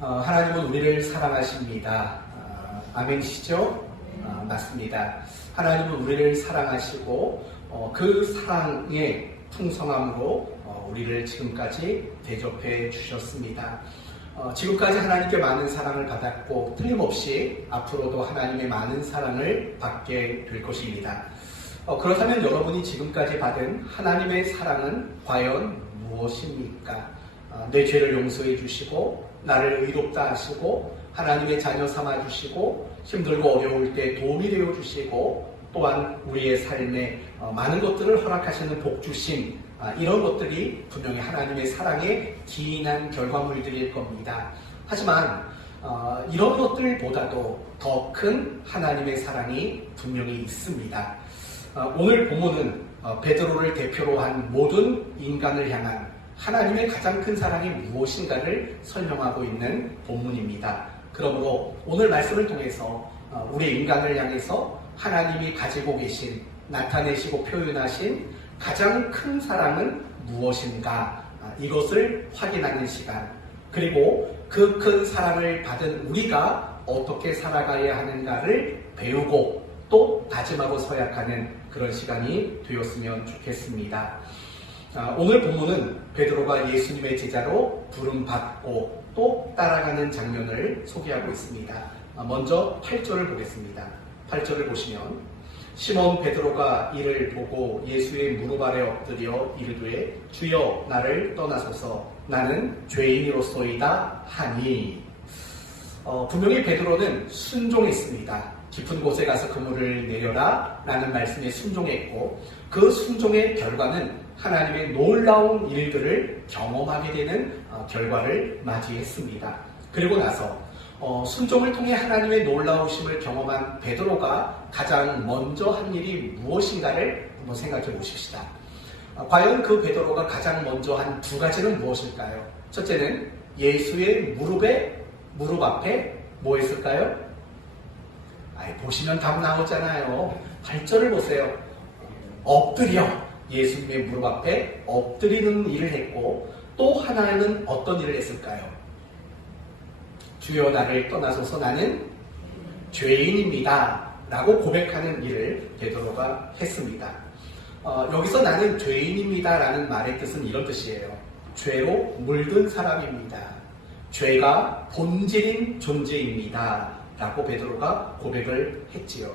하나님은 우리를 사랑하십니다. 아멘이시죠? 맞습니다. 하나님은 우리를 사랑하시고 그 사랑의 풍성함으로 우리를 지금까지 대접해 주셨습니다. 지금까지 하나님께 많은 사랑을 받았고 틀림없이 앞으로도 하나님의 많은 사랑을 받게 될 것입니다. 그렇다면 여러분이 지금까지 받은 하나님의 사랑은 과연 무엇입니까? 내 죄를 용서해 주시고 나를 의롭다 하시고 하나님의 자녀 삼아 주시고 힘들고 어려울 때 도움이 되어 주시고 또한 우리의 삶에 많은 것들을 허락하시는 복주심, 이런 것들이 분명히 하나님의 사랑의 기인한 결과물들일 겁니다. 하지만 이런 것들보다도 더 큰 하나님의 사랑이 분명히 있습니다. 오늘 본문은 베드로를 대표로 한 모든 인간을 향한 하나님의 가장 큰 사랑이 무엇인가를 설명하고 있는 본문입니다. 그러므로 오늘 말씀을 통해서 우리 인간을 향해서 하나님이 가지고 계신, 나타내시고 표현하신 가장 큰 사랑은 무엇인가, 이것을 확인하는 시간, 그리고 그 큰 사랑을 받은 우리가 어떻게 살아가야 하는가를 배우고 또 다짐하고 서약하는 그런 시간이 되었으면 좋겠습니다. 오늘 본문은 베드로가 예수님의 제자로 부름받고 또 따라가는 장면을 소개하고 있습니다. 먼저 8절을 보겠습니다. 8절을 보시면 시몬 베드로가 이를 보고 예수의 무릎 아래 엎드려 이르되 주여 나를 떠나소서 나는 죄인으로소이다 하니. 분명히 베드로는 순종했습니다. 깊은 곳에 가서 그물을 내려라 라는 말씀에 순종했고 그 순종의 결과는 하나님의 놀라운 일들을 경험하게 되는 결과를 맞이했습니다. 그리고 나서 순종을 통해 하나님의 놀라우심을 경험한 베드로가 가장 먼저 한 일이 무엇인가를 한번 생각해 보십시다. 과연 그 베드로가 가장 먼저 한 두 가지는 무엇일까요? 첫째는 예수의 무릎 앞에 뭐 했을까요? 보시면 답 나오잖아요. 8절을 보세요. 엎드려 예수님의 무릎 앞에 엎드리는 일을 했고 또 하나는 어떤 일을 했을까요? 주여 나를 떠나소서 나는 죄인입니다 라고 고백하는 일을 베드로가 했습니다. 여기서 나는 죄인입니다 라는 말의 뜻은 이런 뜻이에요. 죄로 물든 사람입니다. 죄가 본질인 존재입니다 라고 베드로가 고백을 했지요.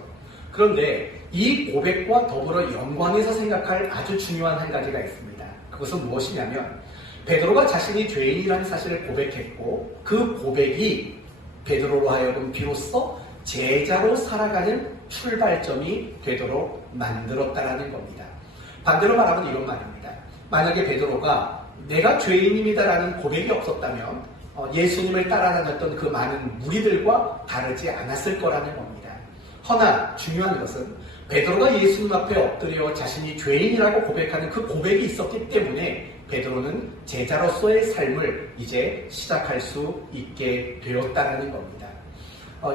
그런데 이 고백과 더불어 연관해서 생각할 아주 중요한 한 가지가 있습니다. 그것은 무엇이냐면 베드로가 자신이 죄인이라는 사실을 고백했고 그 고백이 베드로로 하여금 비로소 제자로 살아가는 출발점이 되도록 만들었다라는 겁니다. 반대로 말하면 이런 말입니다. 만약에 베드로가 내가 죄인입니다라는 고백이 없었다면 예수님을 따라다녔던 그 많은 무리들과 다르지 않았을 거라는 겁니다. 허나 중요한 것은 베드로가 예수님 앞에 엎드려 자신이 죄인이라고 고백하는 그 고백이 있었기 때문에 베드로는 제자로서의 삶을 이제 시작할 수 있게 되었다는 겁니다.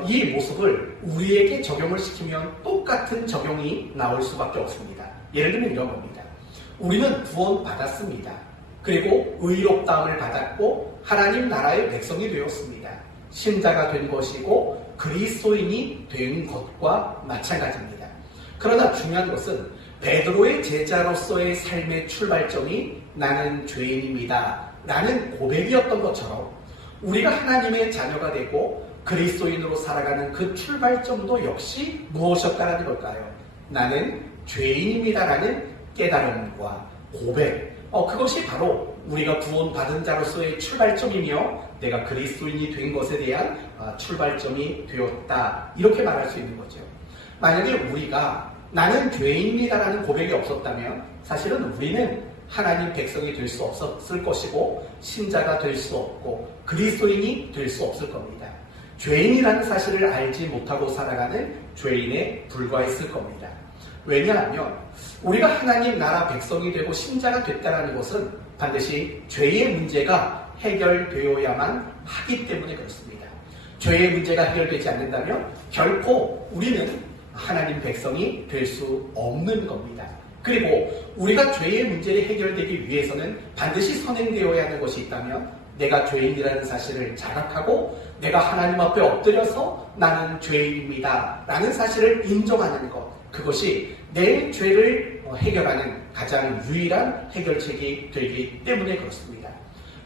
이 모습을 우리에게 적용을 시키면 똑같은 적용이 나올 수밖에 없습니다. 예를 들면 이런 겁니다. 우리는 구원 받았습니다. 그리고 의롭다함을 받았고 하나님 나라의 백성이 되었습니다. 신자가 된 것이고 그리스도인이 된 것과 마찬가지입니다. 그러나 중요한 것은 베드로의 제자로서의 삶의 출발점이 나는 죄인입니다 라는 고백이었던 것처럼 우리가 하나님의 자녀가 되고 그리스도인으로 살아가는 그 출발점도 역시 무엇이었다라는 걸까요? 나는 죄인입니다 라는 깨달음과 고백, 그것이 바로 우리가 구원받은 자로서의 출발점이며 내가 그리스도인이 된 것에 대한 출발점이 되었다, 이렇게 말할 수 있는 거죠. 만약에 우리가 나는 죄인이다라는 고백이 없었다면 사실은 우리는 하나님 백성이 될 수 없었을 것이고 신자가 될 수 없고 그리스도인이 될 수 없을 겁니다. 죄인이라는 사실을 알지 못하고 살아가는 죄인에 불과했을 겁니다. 왜냐하면 우리가 하나님 나라 백성이 되고 신자가 됐다는 것은 반드시 죄의 문제가 해결되어야만 하기 때문에 그렇습니다. 죄의 문제가 해결되지 않는다면 결코 우리는 하나님 백성이 될 수 없는 겁니다. 그리고 우리가 죄의 문제를 해결되기 위해서는 반드시 선행되어야 하는 것이 있다면 내가 죄인이라는 사실을 자각하고 내가 하나님 앞에 엎드려서 나는 죄인입니다 라는 사실을 인정하는 것, 그것이 내 죄를 해결하는 가장 유일한 해결책이 되기 때문에 그렇습니다.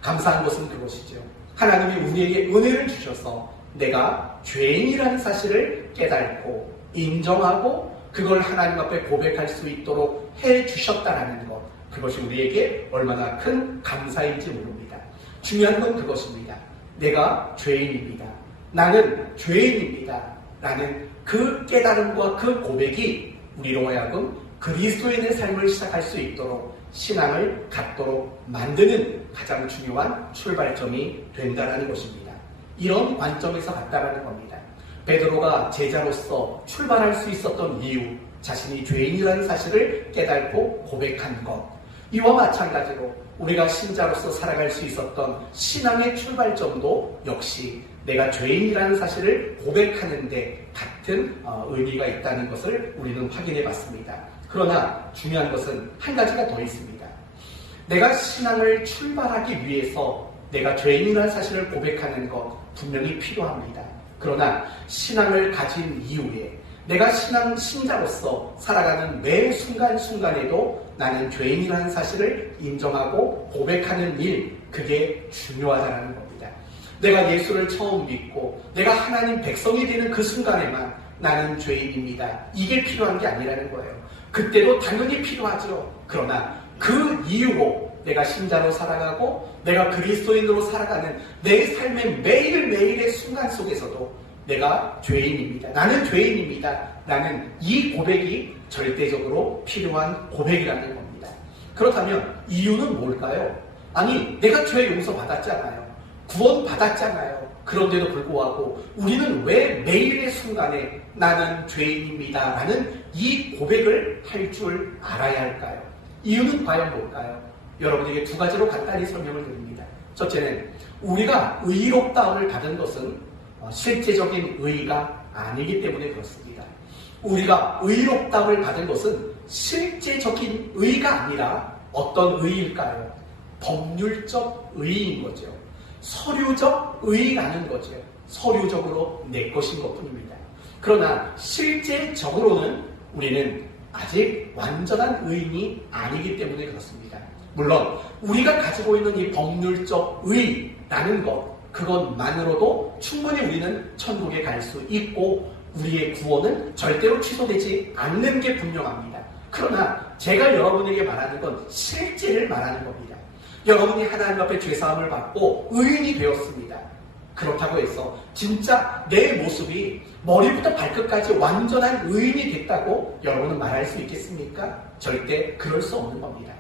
감사한 것은 그것이죠. 하나님이 우리에게 은혜를 주셔서 내가 죄인이라는 사실을 깨닫고 인정하고 그걸 하나님 앞에 고백할 수 있도록 해주셨다라는 것, 그것이 우리에게 얼마나 큰 감사인지 모릅니다. 중요한 건 그것입니다. 내가 죄인입니다. 나는 죄인입니다. 라는 그 깨달음과 그 고백이 우리로 하여금 그리스도인의 삶을 시작할 수 있도록 신앙을 갖도록 만드는 가장 중요한 출발점이 된다는 것입니다. 이런 관점에서 갔다라는 겁니다. 베드로가 제자로서 출발할 수 있었던 이유, 자신이 죄인이라는 사실을 깨닫고 고백한 것, 이와 마찬가지로 우리가 신자로서 살아갈 수 있었던 신앙의 출발점도 역시 내가 죄인이라는 사실을 고백하는 데 같은 의미가 있다는 것을 우리는 확인해 봤습니다. 그러나 중요한 것은 한 가지가 더 있습니다. 내가 신앙을 출발하기 위해서 내가 죄인이라는 사실을 고백하는 것 분명히 필요합니다. 그러나 신앙을 가진 이후에 내가 신자로서 살아가는 매 순간순간에도 나는 죄인이라는 사실을 인정하고 고백하는 일, 그게 중요하다는 겁니다. 내가 예수를 처음 믿고 내가 하나님 백성이 되는 그 순간에만 나는 죄인입니다, 이게 필요한 게 아니라는 거예요. 그때도 당연히 필요하죠. 그러나 그 이후로 내가 신자로 살아가고 내가 그리스도인으로 살아가는 내 삶의 매일매일의 순간 속에서도 내가 죄인입니다, 나는 죄인입니다 라는 이 고백이 절대적으로 필요한 고백이라는 겁니다. 그렇다면 이유는 뭘까요? 아니, 내가 죄 용서 받았잖아요. 구원 받았잖아요. 그런데도 불구하고 우리는 왜 매일의 순간에 나는 죄인입니다 라는 이 고백을 할 줄 알아야 할까요? 이유는 과연 뭘까요? 여러분에게 두 가지로 간단히 설명을 드립니다. 첫째는 우리가 의롭다함을 받은 것은 실제적인 의의가 아니기 때문에 그렇습니다. 우리가 의롭다함을 받은 것은 실제적인 의의가 아니라 어떤 의의일까요? 법률적 의의인 거죠. 서류적 의의라는 거죠. 서류적으로 내 것인 것뿐입니다. 그러나 실제적으로는 우리는 아직 완전한 의인이 아니기 때문에 그렇습니다. 물론 우리가 가지고 있는 이 법률적 의의라는 것, 그것만으로도 충분히 우리는 천국에 갈 수 있고 우리의 구원은 절대로 취소되지 않는 게 분명합니다. 그러나 제가 여러분에게 말하는 건 실제를 말하는 겁니다. 여러분이 하나님 앞에 죄사함을 받고 의인이 되었습니다. 그렇다고 해서 진짜 내 모습이 머리부터 발끝까지 완전한 의인이 됐다고 여러분은 말할 수 있겠습니까? 절대 그럴 수 없는 겁니다.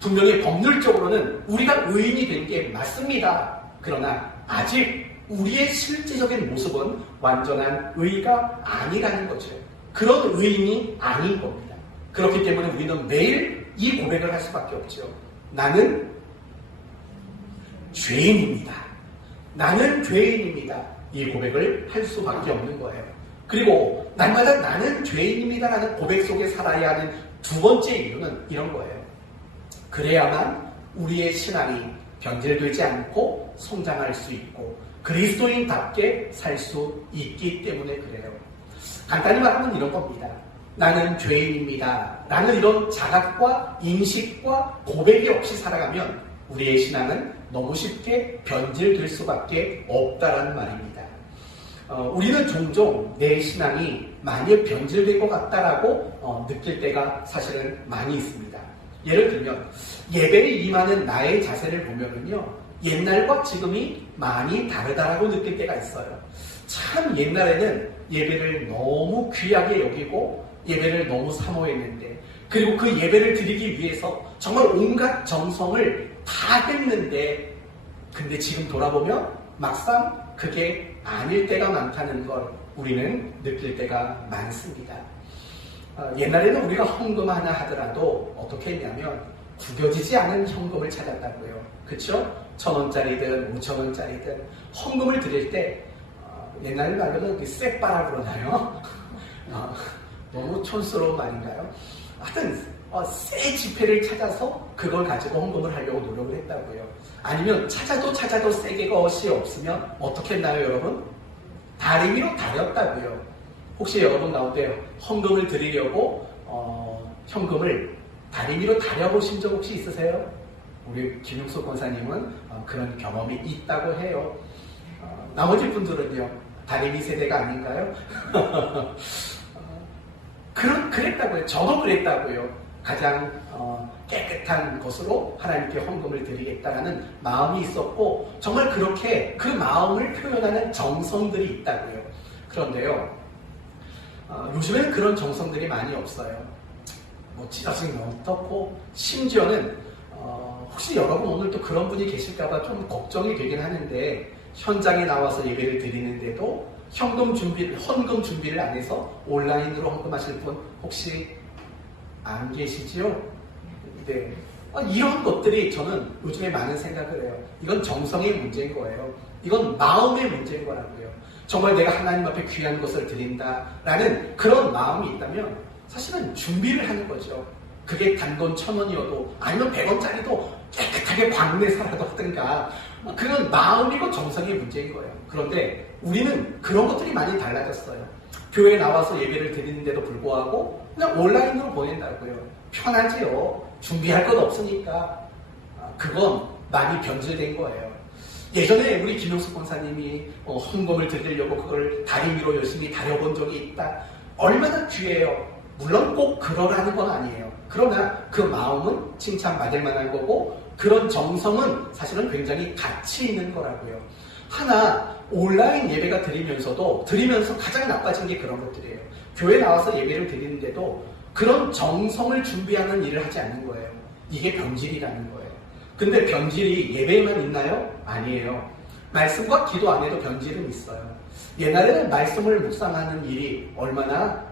분명히 법률적으로는 우리가 의인이 된 게 맞습니다. 그러나 아직 우리의 실제적인 모습은 완전한 의가 아니라는 거죠. 그런 의인이 아닌 겁니다. 그렇기 때문에 우리는 매일 이 고백을 할 수밖에 없죠. 나는 죄인입니다. 나는 죄인입니다. 이 고백을 할 수밖에 없는 거예요. 그리고 날마다 나는 죄인입니다 라는 고백 속에 살아야 하는 두 번째 이유는 이런 거예요. 그래야만 우리의 신앙이 변질되지 않고 성장할 수 있고 그리스도인답게 살 수 있기 때문에 그래요. 간단히 말하면 이런 겁니다. 나는 죄인입니다 라는 이런 자각과 인식과 고백이 없이 살아가면 우리의 신앙은 너무 쉽게 변질될 수밖에 없다라는 말입니다. 우리는 종종 내 신앙이 많이 변질된 것 같다라고 느낄 때가 사실은 많이 있습니다. 예를 들면 예배에 임하는 나의 자세를 보면은요, 옛날과 지금이 많이 다르다라고 느낄 때가 있어요. 참 옛날에는 예배를 너무 귀하게 여기고 예배를 너무 사모했는데, 그리고 그 예배를 드리기 위해서 정말 온갖 정성을 다 했는데, 근데 지금 돌아보면 막상 그게 아닐 때가 많다는 걸 우리는 느낄 때가 많습니다. 옛날에는 우리가 헌금 하나 하더라도 어떻게 했냐면 구겨지지 않은 현금을 찾았다고요. 그렇죠? 1,000원짜리든 5,000원짜리든 헌금을 드릴 때 옛날 말로는 쌔빠라 그러나요? 너무 촌스러운 말인가요? 하여튼 새 지폐를 찾아서 그걸 가지고 헌금을 하려고 노력을 했다고요. 아니면 찾아도 새 것이 없으면 어떻게 했나요, 여러분? 다리미로 다렸다고요. 혹시 여러분 가운데 헌금을 드리려고 현금을 다리미로 다려보신 적 혹시 있으세요? 우리 김용석 권사님은 그런 경험이 있다고 해요. 나머지 분들은요, 다리미 세대가 아닌가요? 그랬다고요. 저도 그랬다고요. 가장 깨끗한 것으로 하나님께 헌금을 드리겠다라는 마음이 있었고, 정말 그렇게 그 마음을 표현하는 정성들이 있다고요. 그런데요, 요즘에는 그런 정성들이 많이 없어요. 뭐 찢어지는 건 어떻고, 심지어는 혹시 여러분 오늘 또 그런 분이 계실까봐 좀 걱정이 되긴 하는데, 현장에 나와서 예배를 드리는데도 헌금 준비를 안 해서 온라인으로 헌금하실 분 혹시 안 계시지요? 네. 이런 것들이 저는 요즘에 많은 생각을 해요. 이건 정성의 문제인 거예요. 이건 마음의 문제인 거라고요. 정말 내가 하나님 앞에 귀한 것을 드린다라는 그런 마음이 있다면 사실은 준비를 하는 거죠. 그게 단돈 1,000원이어도 아니면 100원짜리도 깨끗하게 광내사라도 하든가, 그건 마음이고 정성의 문제인 거예요. 그런데 우리는 그런 것들이 많이 달라졌어요. 교회에 나와서 예배를 드리는데도 불구하고 그냥 온라인으로 보낸다고요. 편하지요. 준비할 것 없으니까. 그건 많이 변질된 거예요. 예전에 우리 김용숙 권사님이 헌금을 드리려고 그걸 다리미로 열심히 다려본 적이 있다. 얼마나 귀해요. 물론 꼭 그러라는 건 아니에요. 그러나 그 마음은 칭찬받을 만한 거고, 그런 정성은 사실은 굉장히 가치 있는 거라고요. 하나, 온라인 예배가 드리면서 가장 나빠진 게 그런 것들이에요. 교회 나와서 예배를 드리는데도 그런 정성을 준비하는 일을 하지 않는 거예요. 이게 변질이라는 거예요. 근데 변질이 예배에만 있나요? 아니에요. 말씀과 기도 안에도 변질은 있어요. 옛날에는 말씀을 묵상하는 일이 얼마나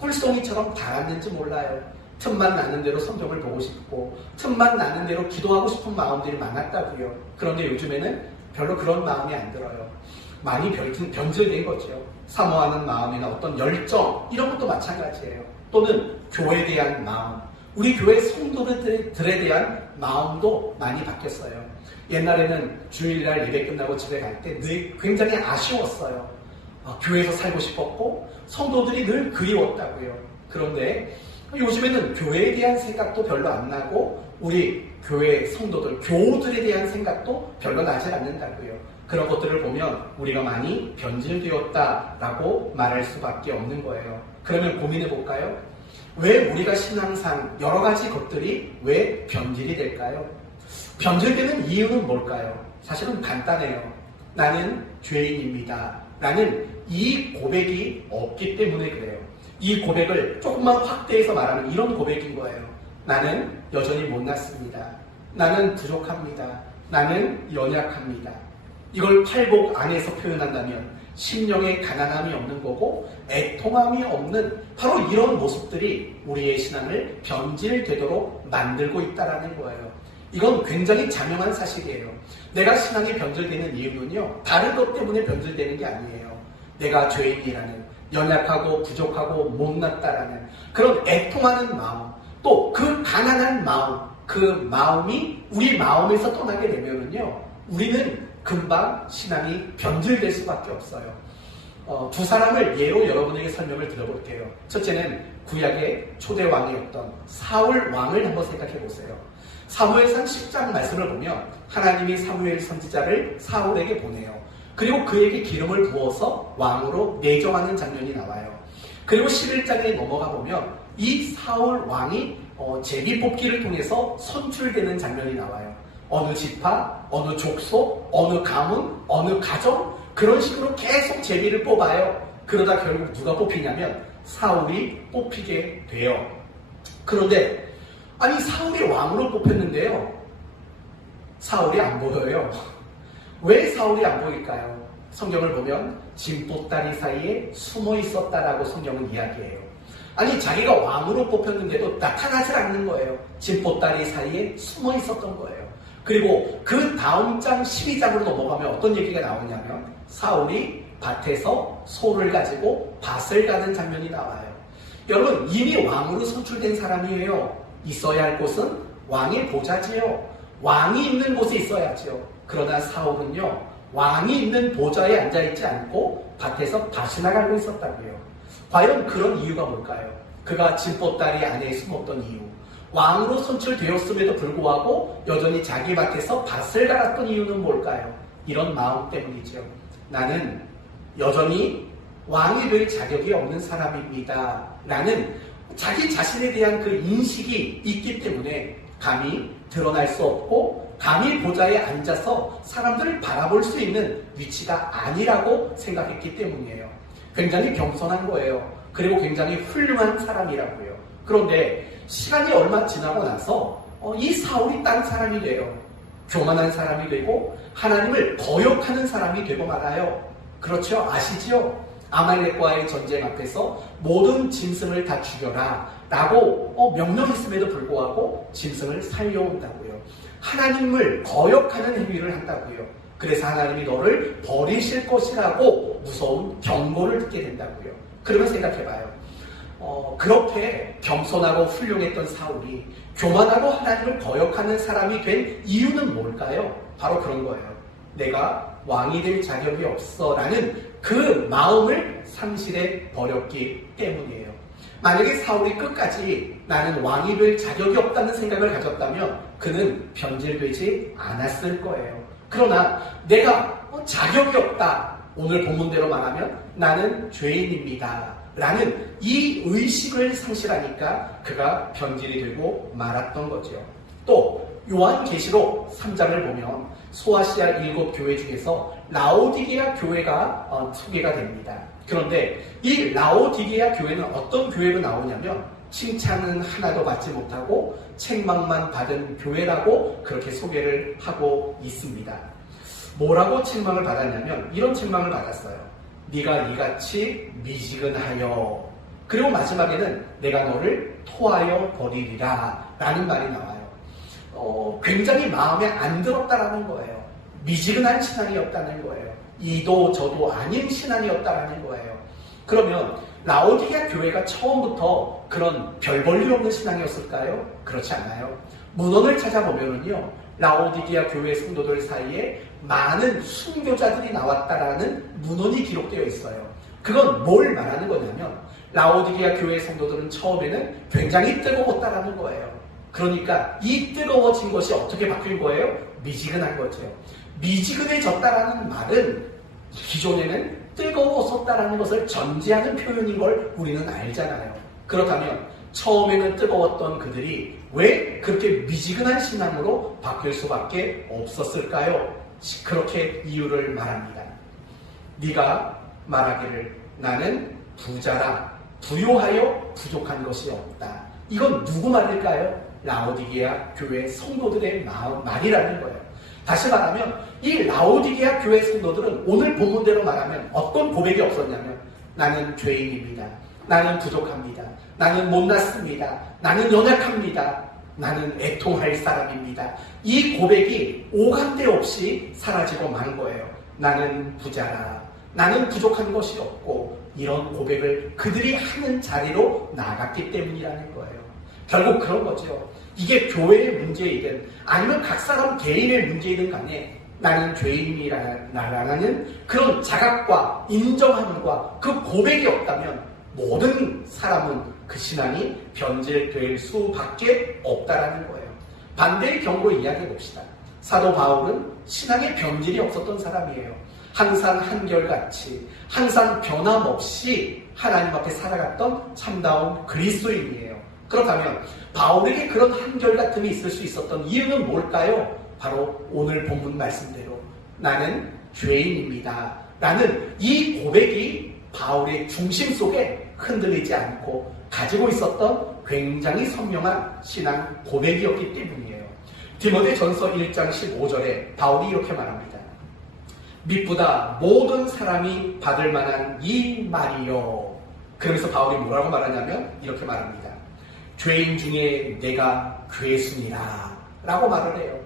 꿀송이처럼 달았는지 몰라요. 틈만 나는 대로 성경을 보고 싶고, 틈만 나는 대로 기도하고 싶은 마음들이 많았다고요. 그런데 요즘에는 별로 그런 마음이 안 들어요. 많이 변질된 거죠. 사모하는 마음이나 어떤 열정, 이런 것도 마찬가지예요. 또는 교회에 대한 마음, 우리 교회 성도들에 대한 마음도 많이 바뀌었어요. 옛날에는 주일날 예배 끝나고 집에 갈 때 늘 굉장히 아쉬웠어요. 교회에서 살고 싶었고 성도들이 늘 그리웠다고요. 그런데 요즘에는 교회에 대한 생각도 별로 안 나고 우리 교회 성도들, 교우들에 대한 생각도 별로 나지 않는다고요. 그런 것들을 보면 우리가 많이 변질되었다라고 말할 수밖에 없는 거예요. 그러면 고민해 볼까요? 왜 우리가 신앙상 여러 가지 것들이 왜 변질이 될까요? 변질되는 이유는 뭘까요? 사실은 간단해요. 나는 죄인입니다. 라는 이 고백이 없기 때문에 그래요. 이 고백을 조금만 확대해서 말하면 이런 고백인 거예요. 나는 여전히 못났습니다. 나는 부족합니다. 나는 연약합니다. 이걸 팔복 안에서 표현한다면 심령에 가난함이 없는 거고 애통함이 없는 바로 이런 모습들이 우리의 신앙을 변질되도록 만들고 있다는 거예요. 이건 굉장히 자명한 사실이에요. 내가 신앙이 변질되는 이유는요, 다른 것 때문에 변질되는 게 아니에요. 내가 죄인이라는, 연약하고 부족하고 못났다라는 그런 애통하는 마음, 또 그 가난한 마음, 그 마음이 우리 마음에서 떠나게 되면은요, 우리는 금방 신앙이 변질될 수밖에 없어요. 두 사람을 예로 여러분에게 설명을 드려볼게요. 첫째는 구약의 초대 왕이었던 사울 왕을 한번 생각해 보세요. 사무엘상 10장 말씀을 보면 하나님이 사무엘 선지자를 사울에게 보내요. 그리고 그에게 기름을 부어서 왕으로 내정하는 장면이 나와요. 그리고 11장에 넘어가 보면 이 사울 왕이 제비 뽑기를 통해서 선출되는 장면이 나와요. 어느 지파, 어느 족속, 어느 가문, 어느 가정, 그런 식으로 계속 제비를 뽑아요. 그러다 결국 누가 뽑히냐면 사울이 뽑히게 돼요. 그런데 아니 사울이 왕으로 뽑혔는데요, 사울이 안 보여요. 왜 사울이 안 보일까요? 성경을 보면 진보다리 사이에 숨어 있었다라고 성경은 이야기해요. 아니 자기가 왕으로 뽑혔는데도 나타나지 않는 거예요. 진보다리 사이에 숨어 있었던 거예요. 그리고 그 다음 장 12장으로 넘어가면 어떤 얘기가 나오냐면 사울이 밭에서 소를 가지고 밭을 가는 장면이 나와요. 여러분 이미 왕으로 선출된 사람이에요. 있어야 할 곳은 왕의 보좌지요. 왕이 있는 곳에 있어야지요. 그러나 사울은요, 왕이 있는 보좌에 앉아있지 않고 밭에서 밭이나 갈고 있었다고요. 과연 그런 이유가 뭘까요? 그가 진보다리 안에 숨었던 이유, 왕으로 선출되었음에도 불구하고 여전히 자기 밭에서 밭을 갈았던 이유는 뭘까요? 이런 마음 때문이죠. 나는 여전히 왕이 될 자격이 없는 사람입니다. 라는 자기 자신에 대한 그 인식이 있기 때문에 감히 드러날 수 없고 감히 보좌에 앉아서 사람들을 바라볼 수 있는 위치가 아니라고 생각했기 때문이에요. 굉장히 겸손한 거예요. 그리고 굉장히 훌륭한 사람이라고요. 그런데 시간이 얼마 지나고 나서 이 사울이 딴 사람이 돼요. 교만한 사람이 되고 하나님을 거역하는 사람이 되고 말아요. 그렇죠? 아시지요? 아말렉과의 전쟁 앞에서 모든 짐승을 다 죽여라 라고 명령했음에도 불구하고 짐승을 살려온다고요. 하나님을 거역하는 행위를 한다고요. 그래서 하나님이 너를 버리실 것이라고 무서운 경고를 듣게 된다고요. 그러면 생각해봐요. 그렇게 겸손하고 훌륭했던 사울이 교만하고 하나님을 거역하는 사람이 된 이유는 뭘까요? 바로 그런 거예요. 내가 왕이 될 자격이 없어 라는 그 마음을 상실해 버렸기 때문이에요. 만약에 사울이 끝까지 나는 왕이 될 자격이 없다는 생각을 가졌다면 그는 변질되지 않았을 거예요. 그러나 내가 자격이 없다. 오늘 본문대로 말하면 나는 죄인입니다. 라는 이 의식을 상실하니까 그가 변질이 되고 말았던 거죠. 또 요한계시록 3장을 보면 소아시아 7교회 중에서 라오디게아 교회가 소개가 됩니다. 그런데 이 라오디게아 교회는 어떤 교회로 나오냐면 칭찬은 하나도 받지 못하고 책망만 받은 교회라고 그렇게 소개를 하고 있습니다. 뭐라고 책망을 받았냐면 이런 책망을 받았어요. 네가 이같이 미지근하여 그리고 마지막에는 내가 너를 토하여 버리리라 라는 말이 나와요. 굉장히 마음에 안 들었다라는 거예요. 미지근한 신앙이었다는 거예요. 이도 저도 아닌 신앙이었다라는 거예요. 그러면 라오디게아 교회가 처음부터 그런 별 볼 일 없는 신앙이었을까요? 그렇지 않아요. 문헌을 찾아보면은요, 라오디게아 교회 성도들 사이에 많은 순교자들이 나왔다라는 문헌이 기록되어 있어요. 그건 뭘 말하는 거냐면 라오디게아 교회 성도들은 처음에는 굉장히 뜨거웠다라는 거예요. 그러니까 이 뜨거워진 것이 어떻게 바뀐 거예요? 미지근한 거죠. 미지근해졌다라는 말은 기존에는 뜨거웠었다라는 것을 전제하는 표현인 걸 우리는 알잖아요. 그렇다면 처음에는 뜨거웠던 그들이 왜 그렇게 미지근한 신앙으로 바뀔 수밖에 없었을까요? 그렇게 이유를 말합니다. 네가 말하기를 나는 부자라 부요하여 부족한 것이 없다. 이건 누구 말일까요? 라오디게아 교회 성도들의 말이라는 거예요. 다시 말하면 이 라오디게아 교회 성도들은 오늘 본문대로 말하면 어떤 고백이 없었냐면 나는 죄인입니다. 나는 부족합니다. 나는 못났습니다. 나는 연약합니다. 나는 애통할 사람입니다. 이 고백이 오간데 없이 사라지고 만 거예요. 나는 부자라. 나는 부족한 것이 없고 이런 고백을 그들이 하는 자리로 나갔기 때문이라는 거예요. 결국 그런 거죠. 이게 교회의 문제이든 아니면 각 사람 개인의 문제이든 간에 나는 죄인이라는 그런 자각과 인정함과 그 고백이 없다면 모든 사람은 그 신앙이 변질될 수밖에 없다라는 거예요. 반대의 경우로 이야기해 봅시다. 사도 바울은 신앙에 변질이 없었던 사람이에요. 항상 한결같이 항상 변함없이 하나님 앞에 살아갔던 참다운 그리스도인이에요. 그렇다면 바울에게 그런 한결같음이 있을 수 있었던 이유는 뭘까요? 바로 오늘 본문 말씀대로 나는 죄인입니다 라는 이 고백이 바울의 중심 속에 흔들리지 않고 가지고 있었던 굉장히 선명한 신앙 고백이었기 때문이에요. 디모데전서 1장 15절에 바울이 이렇게 말합니다. 미쁘다 모든 사람이 받을 만한 이 말이요. 그러면서 바울이 뭐라고 말하냐면 이렇게 말합니다. 죄인 중에 내가 괴순이라 라고 말을 해요.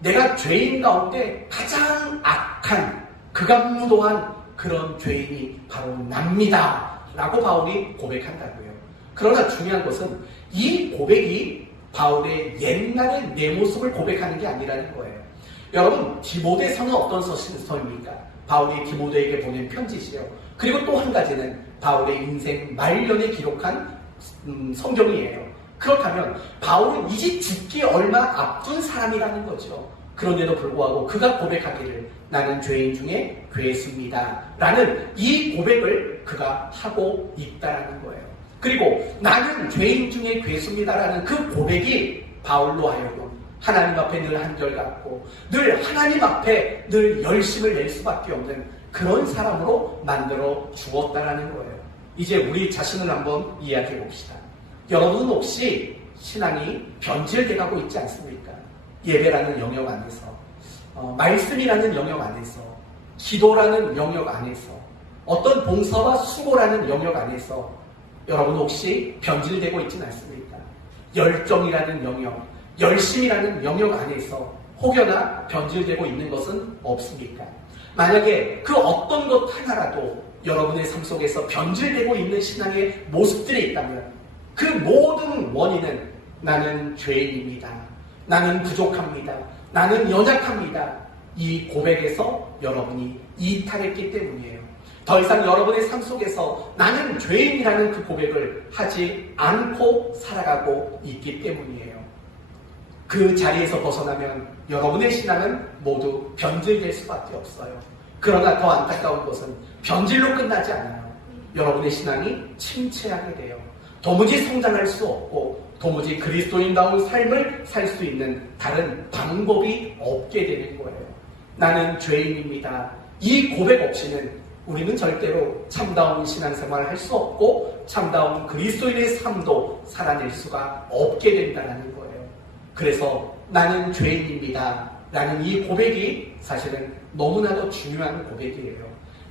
내가 죄인 가운데 가장 악한 극악무도한 그런 죄인이 바로 납니다 라고 바울이 고백한다고요. 그러나 중요한 것은 이 고백이 바울의 옛날의 내 모습을 고백하는 게 아니라는 거예요. 여러분, 디모데서는 어떤 서입니까? 바울이 디모데에게 보낸 편지지요. 그리고 또 한 가지는 바울의 인생 말년에 기록한 성경이에요. 그렇다면 바울은 이제 죽기 얼마 앞둔 사람이라는 거죠. 그런데도 불구하고 그가 고백하기를 나는 죄인 중에 괴수입니다 라는 이 고백을 그가 하고 있다라는 거예요. 그리고 나는 죄인 중에 괴수입니다 라는 그 고백이 바울로 하여금 하나님 앞에 늘 한결같고 늘 하나님 앞에 늘 열심을 낼 수밖에 없는 그런 사람으로 만들어 주었다라는 거예요. 이제 우리 자신을 한번 이야기해 봅시다. 여러분은 혹시 신앙이 변질돼 가고 있지 않습니까? 예배라는 영역 안에서, 말씀이라는 영역 안에서, 기도라는 영역 안에서, 어떤 봉사와 수고라는 영역 안에서 여러분 혹시 변질되고 있지는 않습니까? 열정이라는 영역, 열심이라는 영역 안에서 혹여나 변질되고 있는 것은 없습니까? 만약에 그 어떤 것 하나라도 여러분의 삶 속에서 변질되고 있는 신앙의 모습들이 있다면 그 모든 원인은 나는 죄인입니다. 나는 부족합니다. 나는 연약합니다. 이 고백에서 여러분이 이탈했기 때문이에요. 더 이상 여러분의 삶 속에서 나는 죄인이라는 그 고백을 하지 않고 살아가고 있기 때문이에요. 그 자리에서 벗어나면 여러분의 신앙은 모두 변질될 수밖에 없어요. 그러나 더 안타까운 것은 변질로 끝나지 않아요. 여러분의 신앙이 침체하게 돼요. 도무지 성장할 수 없고 도무지 그리스도인다운 삶을 살 수 있는 다른 방법이 없게 되는 거예요. 나는 죄인입니다. 이 고백 없이는 우리는 절대로 참다운 신앙생활을 할 수 없고 참다운 그리스도인의 삶도 살아낼 수가 없게 된다는 거예요. 그래서 나는 죄인입니다 라는 이 고백이 사실은 너무나도 중요한 고백이에요.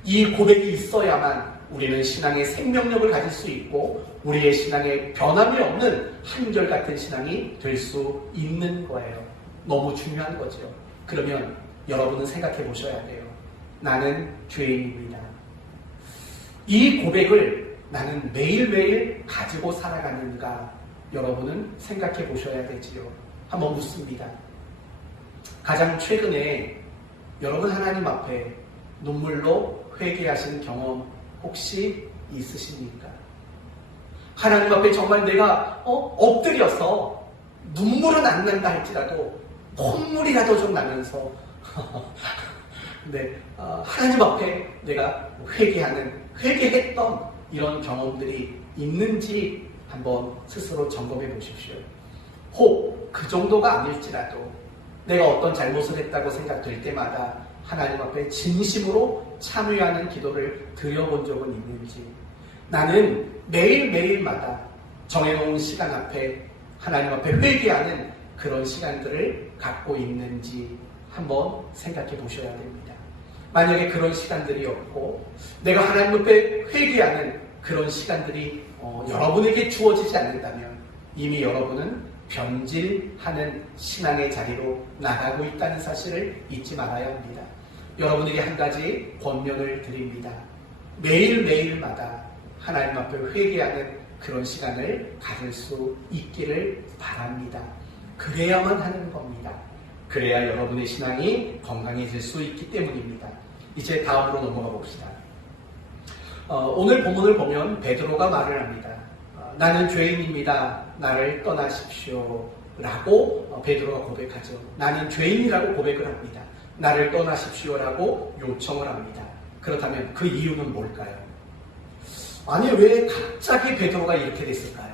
이 고백이 있어야만 우리는 신앙의 생명력을 가질 수 있고 우리의 신앙에 변함이 없는 한결같은 신앙이 될 수 있는 거예요. 너무 중요한 거죠. 그러면 여러분은 생각해 보셔야 돼요. 나는 죄인입니다. 이 고백을 나는 매일매일 가지고 살아가는가 여러분은 생각해 보셔야 되지요. 한번 묻습니다. 가장 최근에 여러분 하나님 앞에 눈물로 회개하신 경험 혹시 있으십니까? 하나님 앞에 정말 내가 엎드려서 눈물은 안 난다 할지라도 콧물이라도 좀 나면서 네, 하나님 앞에 내가 회개했던 이런 경험들이 있는지 한번 스스로 점검해 보십시오. 혹 그 정도가 아닐지라도 내가 어떤 잘못을 했다고 생각될 때마다 하나님 앞에 진심으로 참여하는 기도를 드려본 적은 있는지, 나는 매일매일마다 정해놓은 시간 앞에 하나님 앞에 회개하는 그런 시간들을 갖고 있는지 한번 생각해 보셔야 됩니다. 만약에 그런 시간들이 없고 내가 하나님 앞에 회개하는 그런 시간들이 여러분에게 주어지지 않는다면 이미 여러분은 변질하는 신앙의 자리로 나가고 있다는 사실을 잊지 말아야 합니다. 여러분에게 한 가지 권면을 드립니다. 매일매일마다 하나님 앞에 회개하는 그런 시간을 가질 수 있기를 바랍니다. 그래야만 하는 겁니다. 그래야 여러분의 신앙이 건강해질 수 있기 때문입니다. 이제 다음으로 넘어가 봅시다. 오늘 본문을 보면 베드로가 말을 합니다. 나는 죄인입니다. 나를 떠나십시오. 라고 베드로가 고백하죠. 나는 죄인이라고 고백을 합니다. 나를 떠나십시오. 라고 요청을 합니다. 그렇다면 그 이유는 뭘까요? 아니, 왜 갑자기 베드로가 이렇게 됐을까요?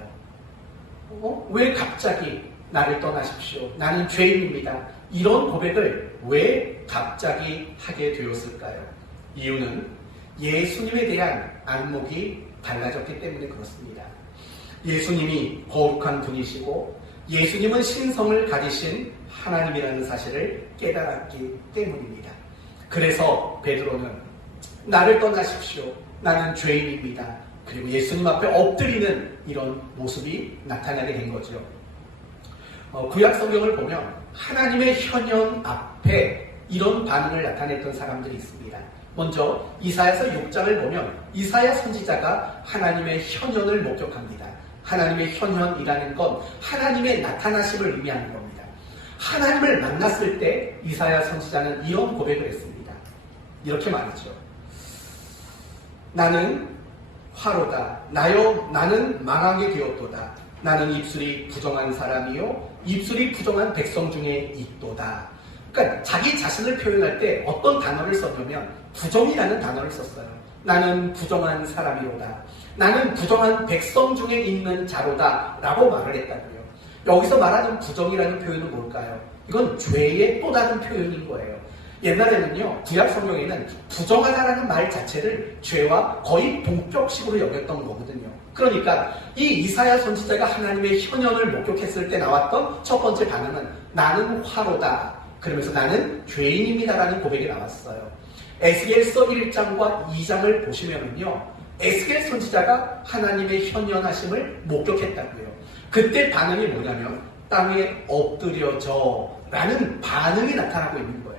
왜 갑자기 나를 떠나십시오. 나는 죄인입니다. 이런 고백을 왜 갑자기 하게 되었을까요? 이유는 예수님에 대한 안목이 달라졌기 때문에 그렇습니다. 예수님이 거룩한 분이시고 예수님은 신성을 가지신 하나님이라는 사실을 깨달았기 때문입니다. 그래서 베드로는 나를 떠나십시오. 나는 죄인입니다. 그리고 예수님 앞에 엎드리는 이런 모습이 나타나게 된 거죠. 구약 성경을 보면 하나님의 현현 앞에 이런 반응을 나타냈던 사람들이 있습니다. 먼저 이사야서 6장을 보면 이사야 선지자가 하나님의 현현을 목격합니다. 하나님의 현현이라는 건 하나님의 나타나심을 의미하는 겁니다. 하나님을 만났을 때 이사야 선지자는 이런 고백을 했습니다. 이렇게 말했죠. 나는 화로다. 나는 망하게 되었도다. 나는 입술이 부정한 사람이요 입술이 부정한 백성 중에 있도다. 그러니까 자기 자신을 표현할 때 어떤 단어를 썼냐면 부정이라는 단어를 썼어요. 나는 부정한 사람이로다. 나는 부정한 백성 중에 있는 자로다 라고 말을 했다고요. 여기서 말하는 부정이라는 표현은 뭘까요? 이건 죄의 또 다른 표현인 거예요. 옛날에는요, 구약 성경에는 부정하다라는 말 자체를 죄와 거의 동격식으로 여겼던 거거든요. 그러니까 이 이사야 선지자가 하나님의 현현을 목격했을 때 나왔던 첫 번째 반응은 나는 화로다. 그러면서 나는 죄인입니다라는 고백이 나왔어요. 에스겔서 1장과 2장을 보시면은요, 에스겔 선지자가 하나님의 현현하심을 목격했다고요. 그때 반응이 뭐냐면 땅에 엎드려져 라는 반응이 나타나고 있는 거예요.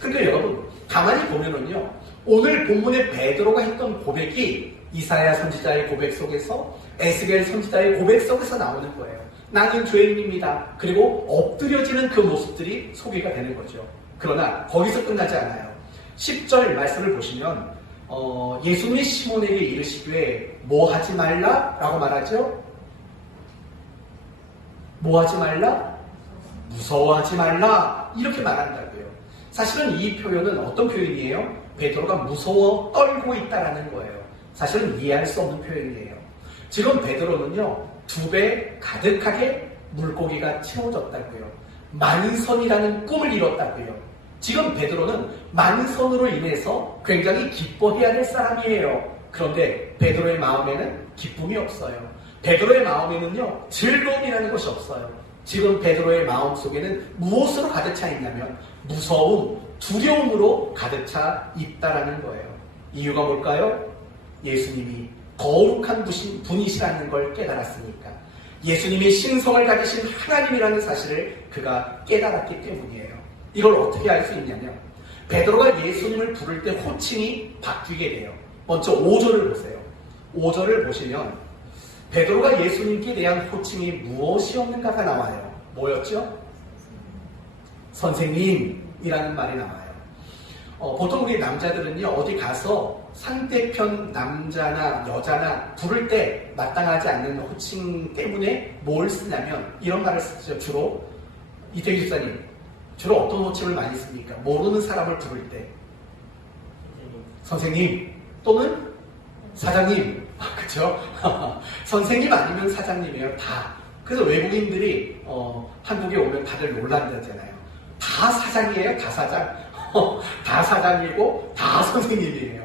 그러니까 여러분 가만히 보면은요, 오늘 본문의 베드로가 했던 고백이 이사야 선지자의 고백 속에서 에스겔 선지자의 고백 속에서 나오는 거예요. 나는 죄인입니다. 그리고 엎드려지는 그 모습들이 소개가 되는 거죠. 그러나 거기서 끝나지 않아요. 10절 말씀을 보시면 예수님이 시몬에게 이르시되 뭐 하지 말라? 라고 말하죠. 뭐 하지 말라? 무서워하지 말라. 이렇게 말한다고요. 사실은 이 표현은 어떤 표현이에요? 베드로가 무서워 떨고 있다라는 거예요. 사실은 이해할 수 없는 표현이에요. 지금 베드로는요, 2배 가득하게 물고기가 채워졌다고요. 만선이라는 꿈을 이뤘다고요. 지금 베드로는 만선으로 인해서 굉장히 기뻐해야 될 사람이에요. 그런데 베드로의 마음에는 기쁨이 없어요. 베드로의 마음에는요, 즐거움이라는 것이 없어요. 지금 베드로의 마음 속에는 무엇으로 가득 차 있냐면 무서움, 두려움으로 가득 차 있다라는 거예요. 이유가 뭘까요? 예수님이 거룩한 분이시라는 걸 깨달았으니까. 예수님이 신성을 가지신 하나님이라는 사실을 그가 깨달았기 때문이에요. 이걸 어떻게 알 수 있냐면 베드로가 예수님을 부를 때 호칭이 바뀌게 돼요. 먼저 5절을 보세요. 5절을 보시면 베드로가 예수님께 대한 호칭이 무엇이었는가가 나와요. 뭐였죠? 선생님이라는 말이 나와요. 보통 우리 남자들은요, 어디 가서 상대편 남자나 여자나 부를 때 마땅하지 않는 호칭 때문에 뭘 쓰냐면 이런 말을 쓰죠. 주로 이태기 집사님, 주로 어떤 호칭을 많이 씁니까? 모르는 사람을 부를 때 선생님 또는 사장님. 그쵸? 선생님 아니면 사장님이에요. 다. 그래서 외국인들이 한국에 오면 다들 놀란다잖아요. 다 사장이에요. 다 사장. 다 사장이고 다 선생님이에요.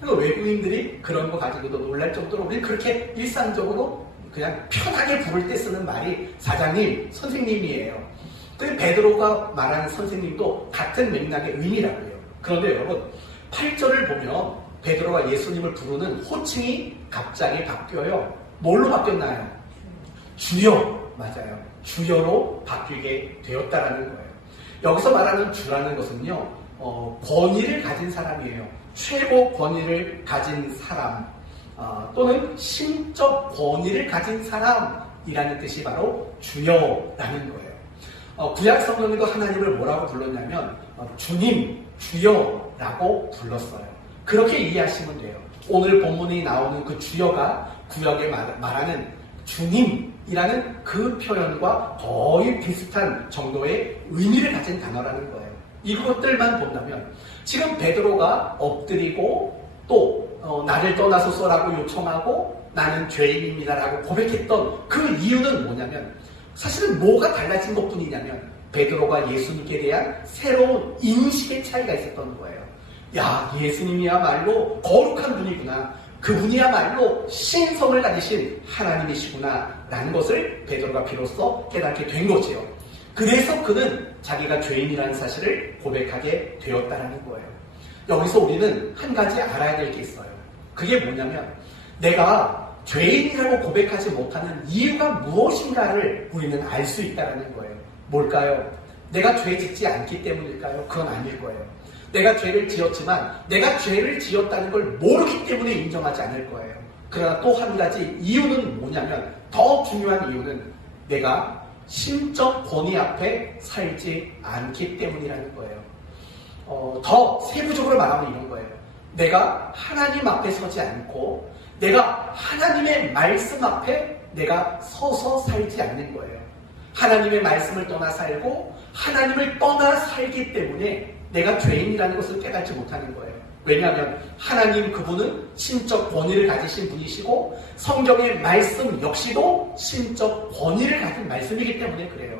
그래서 외국인들이 그런 거 가지고도 놀랄 정도로 우리 그렇게 일상적으로 그냥 편하게 부를 때 쓰는 말이 사장님, 선생님이에요. 그 베드로가 말하는 선생님도 같은 맥락의 의미라고요. 그런데 여러분 8절을 보면 베드로가 예수님을 부르는 호칭이 갑자기 바뀌어요. 뭘로 바뀌었나요? 주여. 맞아요. 주여로 바뀌게 되었다라는 거예요. 여기서 말하는 주라는 것은요, 권위를 가진 사람이에요. 최고 권위를 가진 사람, 또는 심적 권위를 가진 사람이라는 뜻이 바로 주여라는 거예요. 구약 성경에도 하나님을 뭐라고 불렀냐면 주님, 주여라고 불렀어요. 그렇게 이해하시면 돼요. 오늘 본문에 나오는 그 주여가 구약에 말하는 주님이라는 그 표현과 거의 비슷한 정도의 의미를 가진 단어라는 거예요. 이것들만 본다면 지금 베드로가 엎드리고 또 나를 떠나소서라고 요청하고 나는 죄인입니다라고 고백했던 그 이유는 뭐냐면 사실은 뭐가 달라진 것뿐이냐면 베드로가 예수님께 대한 새로운 인식의 차이가 있었던 거예요. 야, 예수님이야말로 거룩한 분이구나. 그분이야말로 신성을 가지신 하나님이시구나 라는 것을 베드로가 비로소 깨닫게 된 거지요. 그래서 그는 자기가 죄인이라는 사실을 고백하게 되었다는 거예요. 여기서 우리는 한 가지 알아야 될 게 있어요. 그게 뭐냐면 내가 죄인이라고 고백하지 못하는 이유가 무엇인가를 우리는 알 수 있다는 거예요. 뭘까요? 내가 죄 짓지 않기 때문일까요? 그건 아닐 거예요. 내가 죄를 지었지만 내가 죄를 지었다는 걸 모르기 때문에 인정하지 않을 거예요. 그러나 또 한 가지 이유는 뭐냐면, 더 중요한 이유는 내가 신적 권위 앞에 살지 않기 때문이라는 거예요. 더 세부적으로 말하면 이런 거예요. 내가 하나님 앞에 서지 않고 내가 하나님의 말씀 앞에 내가 서서 살지 않는 거예요. 하나님의 말씀을 떠나 살고 하나님을 떠나 살기 때문에 내가 죄인이라는 것을 깨닫지 못하는 거예요. 왜냐하면 하나님 그분은 신적 권위를 가지신 분이시고 성경의 말씀 역시도 신적 권위를 가진 말씀이기 때문에 그래요.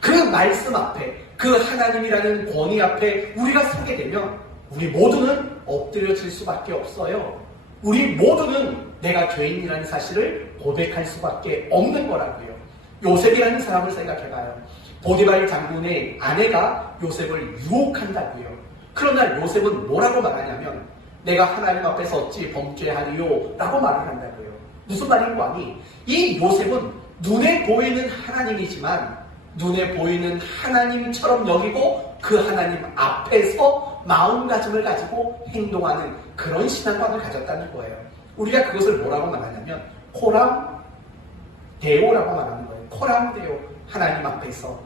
그 말씀 앞에, 그 하나님이라는 권위 앞에 우리가 서게 되면 우리 모두는 엎드려질 수밖에 없어요. 우리 모두는 내가 죄인이라는 사실을 고백할 수밖에 없는 거라고요. 요셉이라는 사람을 생각해봐요. 보디발 장군의 아내가 요셉을 유혹한다고요. 그러나 요셉은 뭐라고 말하냐면 내가 하나님 앞에서 어찌 범죄하리요? 라고 말을 한다고요. 무슨 말인 거 아니? 이 요셉은 눈에 보이는 하나님이지만 눈에 보이는 하나님처럼 여기고 그 하나님 앞에서 마음가짐을 가지고 행동하는 그런 신앙관을 가졌다는 거예요. 우리가 그것을 뭐라고 말하냐면 코람 데오라고 말하는 거예요. 코람 데오, 하나님 앞에서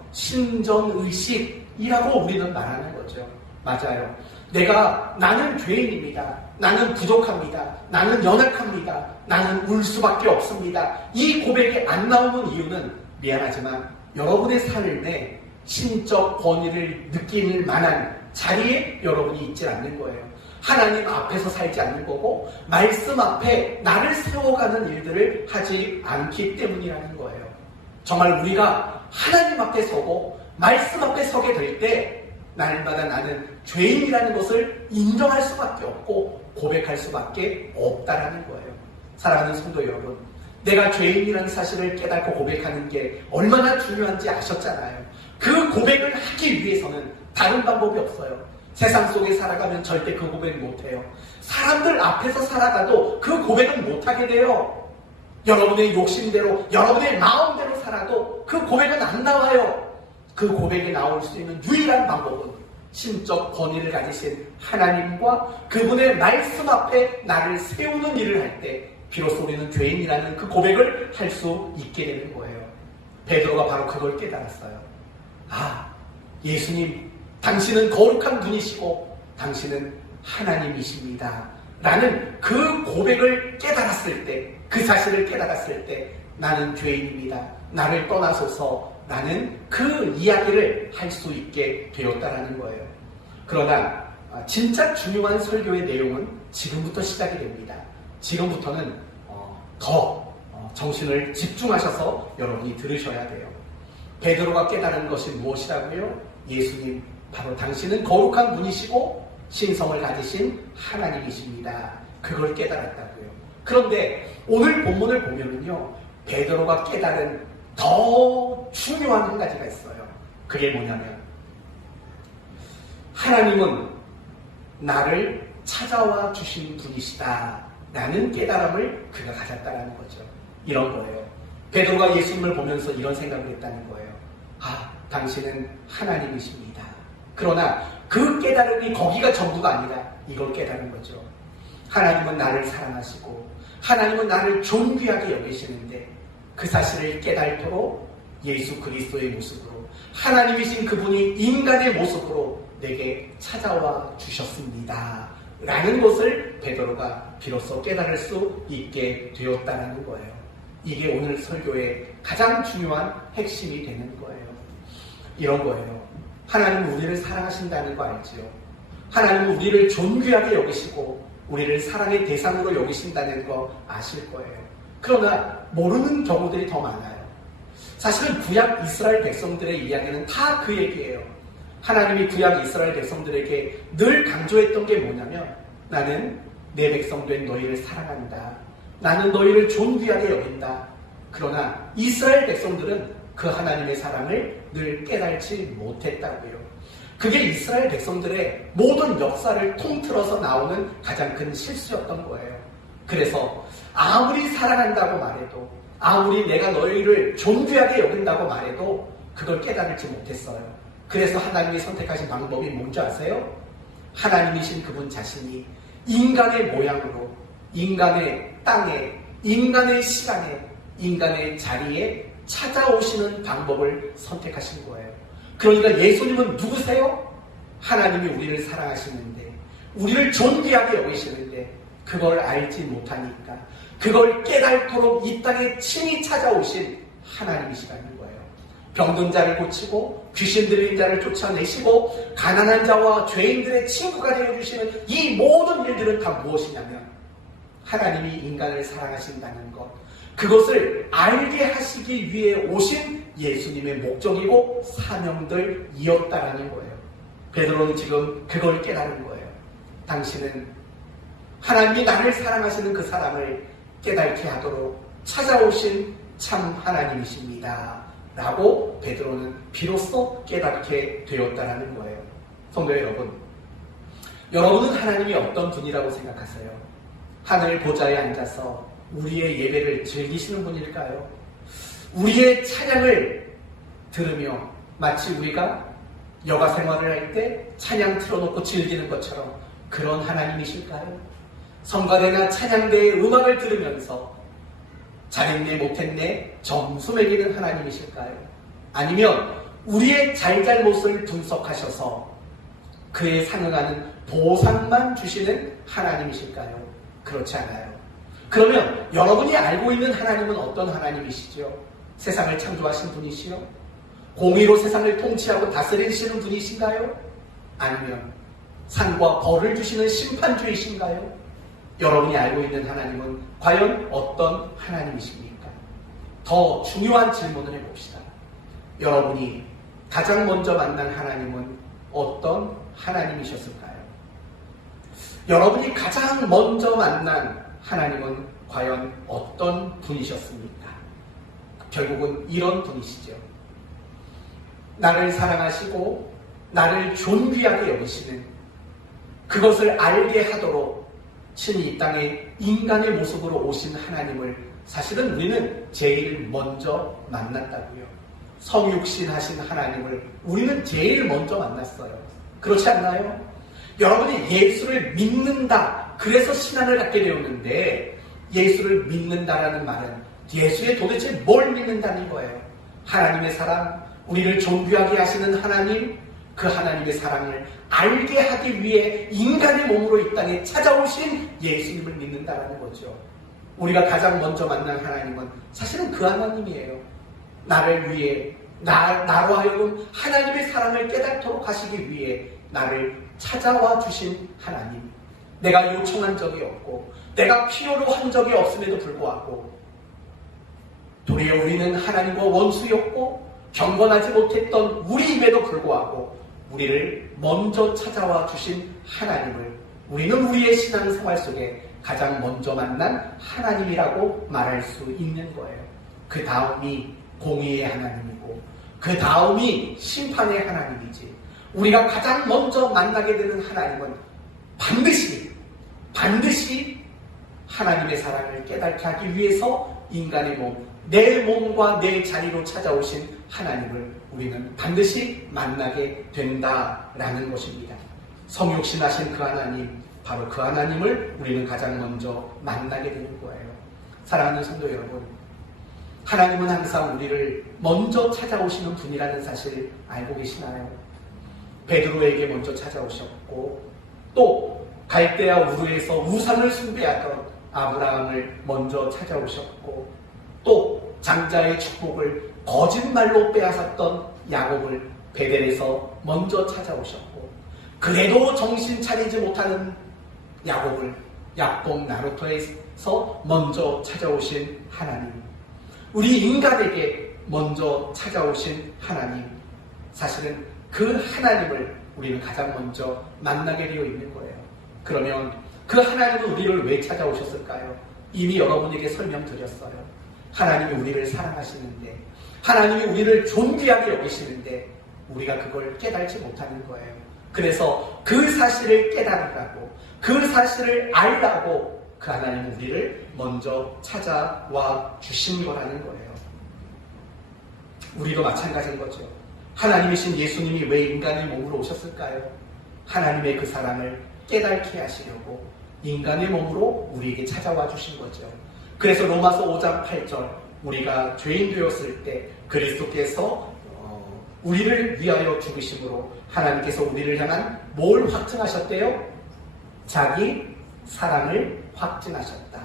신전의식이라고 우리는 말하는 거죠. 맞아요. 나는 죄인입니다. 나는 부족합니다. 나는 연약합니다. 나는 울 수밖에 없습니다. 이 고백이 안 나오는 이유는 미안하지만 여러분의 삶에 신적 권위를 느낄 만한 자리에 여러분이 있지 않는 거예요. 하나님 앞에서 살지 않는 거고 말씀 앞에 나를 세워가는 일들을 하지 않기 때문이라는 거예요. 정말 우리가 하나님 앞에 서고 말씀 앞에 서게 될 때 날마다 나는 죄인이라는 것을 인정할 수밖에 없고 고백할 수밖에 없다라는 거예요. 사랑하는 성도 여러분, 내가 죄인이라는 사실을 깨닫고 고백하는 게 얼마나 중요한지 아셨잖아요. 그 고백을 하기 위해서는 다른 방법이 없어요. 세상 속에 살아가면 절대 그 고백을 못해요. 사람들 앞에서 살아가도 그 고백은 못하게 돼요. 여러분의 욕심대로, 여러분의 마음대로 살아도 그 고백은 안 나와요. 그 고백이 나올 수 있는 유일한 방법은 신적 권위를 가지신 하나님과 그분의 말씀 앞에 나를 세우는 일을 할 때 비로소 우리는 죄인이라는 그 고백을 할 수 있게 되는 거예요. 베드로가 바로 그걸 깨달았어요. 예수님, 당신은 거룩한 분이시고 당신은 하나님이십니다. 라는 그 고백을 깨달았을 때, 그 사실을 깨달았을 때 나는 죄인입니다. 나를 떠나소서. 라는 그 이야기를 할 수 있게 되었다라는 거예요. 그러나 진짜 중요한 설교의 내용은 지금부터 시작이 됩니다. 지금부터는 더 정신을 집중하셔서 여러분이 들으셔야 돼요. 베드로가 깨달은 것이 무엇이라고요? 예수님, 바로 당신은 거룩한 분이시고 신성을 가지신 하나님이십니다. 그걸 깨달았다고요. 그런데 오늘 본문을 보면은요, 베드로가 깨달은 더 중요한 한 가지가 있어요. 그게 뭐냐면 하나님은 나를 찾아와 주신 분이시다 라는 깨달음을 그가 가졌다는 거죠. 이런 거예요. 베드로가 예수님을 보면서 이런 생각을 했다는 거예요. 당신은 하나님이십니다. 그러나 그 깨달음이 거기가 전부가 아니라 이걸 깨달은 거죠. 하나님은 나를 사랑하시고 하나님은 나를 존귀하게 여기시는데 그 사실을 깨달도록 예수 그리스도의 모습으로 하나님이신 그분이 인간의 모습으로 내게 찾아와 주셨습니다. 라는 것을 베드로가 비로소 깨달을 수 있게 되었다는 거예요. 이게 오늘 설교의 가장 중요한 핵심이 되는 거예요. 이런 거예요. 하나님은 우리를 사랑하신다는 거 알지요? 하나님은 우리를 존귀하게 여기시고 우리를 사랑의 대상으로 여기신다는 거 아실 거예요. 그러나 모르는 경우들이 더 많아요. 사실은 구약 이스라엘 백성들의 이야기는 다 그 얘기예요. 하나님이 구약 이스라엘 백성들에게 늘 강조했던 게 뭐냐면 나는 내 백성 된 너희를 사랑한다. 나는 너희를 존귀하게 여긴다. 그러나 이스라엘 백성들은 그 하나님의 사랑을 늘 깨달지 못했다고요. 그게 이스라엘 백성들의 모든 역사를 통틀어서 나오는 가장 큰 실수였던 거예요. 그래서 아무리 사랑한다고 말해도 아무리 내가 너희를 존귀하게 여긴다고 말해도 그걸 깨달지 못했어요. 그래서 하나님이 선택하신 방법이 뭔지 아세요? 하나님이신 그분 자신이 인간의 모양으로 인간의 땅에 인간의 시간에, 인간의 자리에 찾아오시는 방법을 선택하신 거예요. 그러니까 예수님은 누구세요? 하나님이 우리를 사랑하시는데, 우리를 존귀하게 여기시는데 그걸 알지 못하니까 그걸 깨닫도록 이 땅에 친히 찾아오신 하나님이시라는 거예요. 병든 자를 고치고 귀신 들린 자를 쫓아내시고 가난한 자와 죄인들의 친구가 되어주시는 이 모든 일들은 다 무엇이냐면 하나님이 인간을 사랑하신다는 것, 그것을 알게 하시기 위해 오신 예수님의 목적이고 사명들이었다라는 거예요. 베드로는 지금 그걸 깨달은 거예요. 당신은 하나님이 나를 사랑하시는 그 사랑을 깨닫게 하도록 찾아오신 참 하나님이십니다 라고 베드로는 비로소 깨닫게 되었다라는 거예요. 성도 여러분, 여러분은 하나님이 어떤 분이라고 생각하세요? 하늘 보좌에 앉아서 우리의 예배를 즐기시는 분일까요? 우리의 찬양을 들으며 마치 우리가 여가 생활을 할 때 찬양 틀어놓고 즐기는 것처럼 그런 하나님이실까요? 성가대나 찬양대의 음악을 들으면서 잘했네 못했네 점수 매기는 하나님이실까요? 아니면 우리의 잘잘못을 분석하셔서 그에 상응하는 보상만 주시는 하나님이실까요? 그렇지 않아요. 그러면 여러분이 알고 있는 하나님은 어떤 하나님이시죠? 세상을 창조하신 분이시요? 공의로 세상을 통치하고 다스리시는 분이신가요? 아니면 상과 벌을 주시는 심판주이신가요? 여러분이 알고 있는 하나님은 과연 어떤 하나님이십니까? 더 중요한 질문을 해봅시다. 여러분이 가장 먼저 만난 하나님은 어떤 하나님이셨을까요? 여러분이 가장 먼저 만난 하나님은 과연 어떤 분이셨습니까? 결국은 이런 분이시죠. 나를 사랑하시고 나를 존귀하게 여기시는, 그것을 알게 하도록 친히 이 땅에 인간의 모습으로 오신 하나님을 사실은 우리는 제일 먼저 만났다고요. 성육신 하신 하나님을 우리는 제일 먼저 만났어요. 그렇지 않나요? 여러분이 예수를 믿는다, 그래서 신앙을 갖게 되었는데, 예수를 믿는다라는 말은 예수에 도대체 뭘 믿는다는 거예요? 하나님의 사랑, 우리를 존귀하게 하시는 하나님, 그 하나님의 사랑을 알게 하기 위해 인간의 몸으로 이 땅에 찾아오신 예수님을 믿는다라는 거죠. 우리가 가장 먼저 만난 하나님은 사실은 그 하나님이에요. 나를 위해, 나로 하여금 하나님의 사랑을 깨닫도록 하시기 위해 나를 찾아와 주신 하나님. 내가 요청한 적이 없고 내가 필요로 한 적이 없음에도 불구하고 도리어 우리는 하나님과 원수였고 경건하지 못했던 우리임에도 불구하고 우리를 먼저 찾아와 주신 하나님을 우리는 우리의 신앙생활 속에 가장 먼저 만난 하나님이라고 말할 수 있는 거예요. 그 다음이 공의의 하나님이고 그 다음이 심판의 하나님이지, 우리가 가장 먼저 만나게 되는 하나님은 반드시 하나님의 사랑을 깨닫게 하기 위해서 인간의 몸, 내 몸과 내 자리로 찾아오신 하나님을 우리는 반드시 만나게 된다라는 것입니다. 성육신하신 그 하나님, 바로 그 하나님을 우리는 가장 먼저 만나게 되는 거예요. 사랑하는 성도 여러분, 하나님은 항상 우리를 먼저 찾아오시는 분이라는 사실 알고 계시나요? 베드로에게 먼저 찾아오셨고, 또 갈대아 우르에서 우상을 숭배하던 아브라함을 먼저 찾아오셨고, 또 장자의 축복을 거짓말로 빼앗았던 야곱을 베델에서 먼저 찾아오셨고, 그래도 정신 차리지 못하는 야곱을 약복 나루터에서 먼저 찾아오신 하나님, 우리 인간에게 먼저 찾아오신 하나님, 사실은 그 하나님을 우리는 가장 먼저 만나게 되어 있는 거예요. 그러면 그 하나님은 우리를 왜 찾아오셨을까요? 이미 여러분에게 설명드렸어요. 하나님이 우리를 사랑하시는데, 하나님이 우리를 존귀하게 여기시는데 우리가 그걸 깨닫지 못하는 거예요. 그래서 그 사실을 깨달으라고, 그 사실을 알라고 그 하나님은 우리를 먼저 찾아와 주신 거라는 거예요. 우리도 마찬가지인 거죠. 하나님이신 예수님이 왜 인간의 몸으로 오셨을까요? 하나님의 그 사랑을 깨닫게 하시려고 인간의 몸으로 우리에게 찾아와 주신 거죠. 그래서 로마서 5장 8절 우리가 죄인 되었을 때 그리스도께서 우리를 위하여 죽으심으로 하나님께서 우리를 향한 뭘 확증하셨대요? 자기 사랑을 확증하셨다.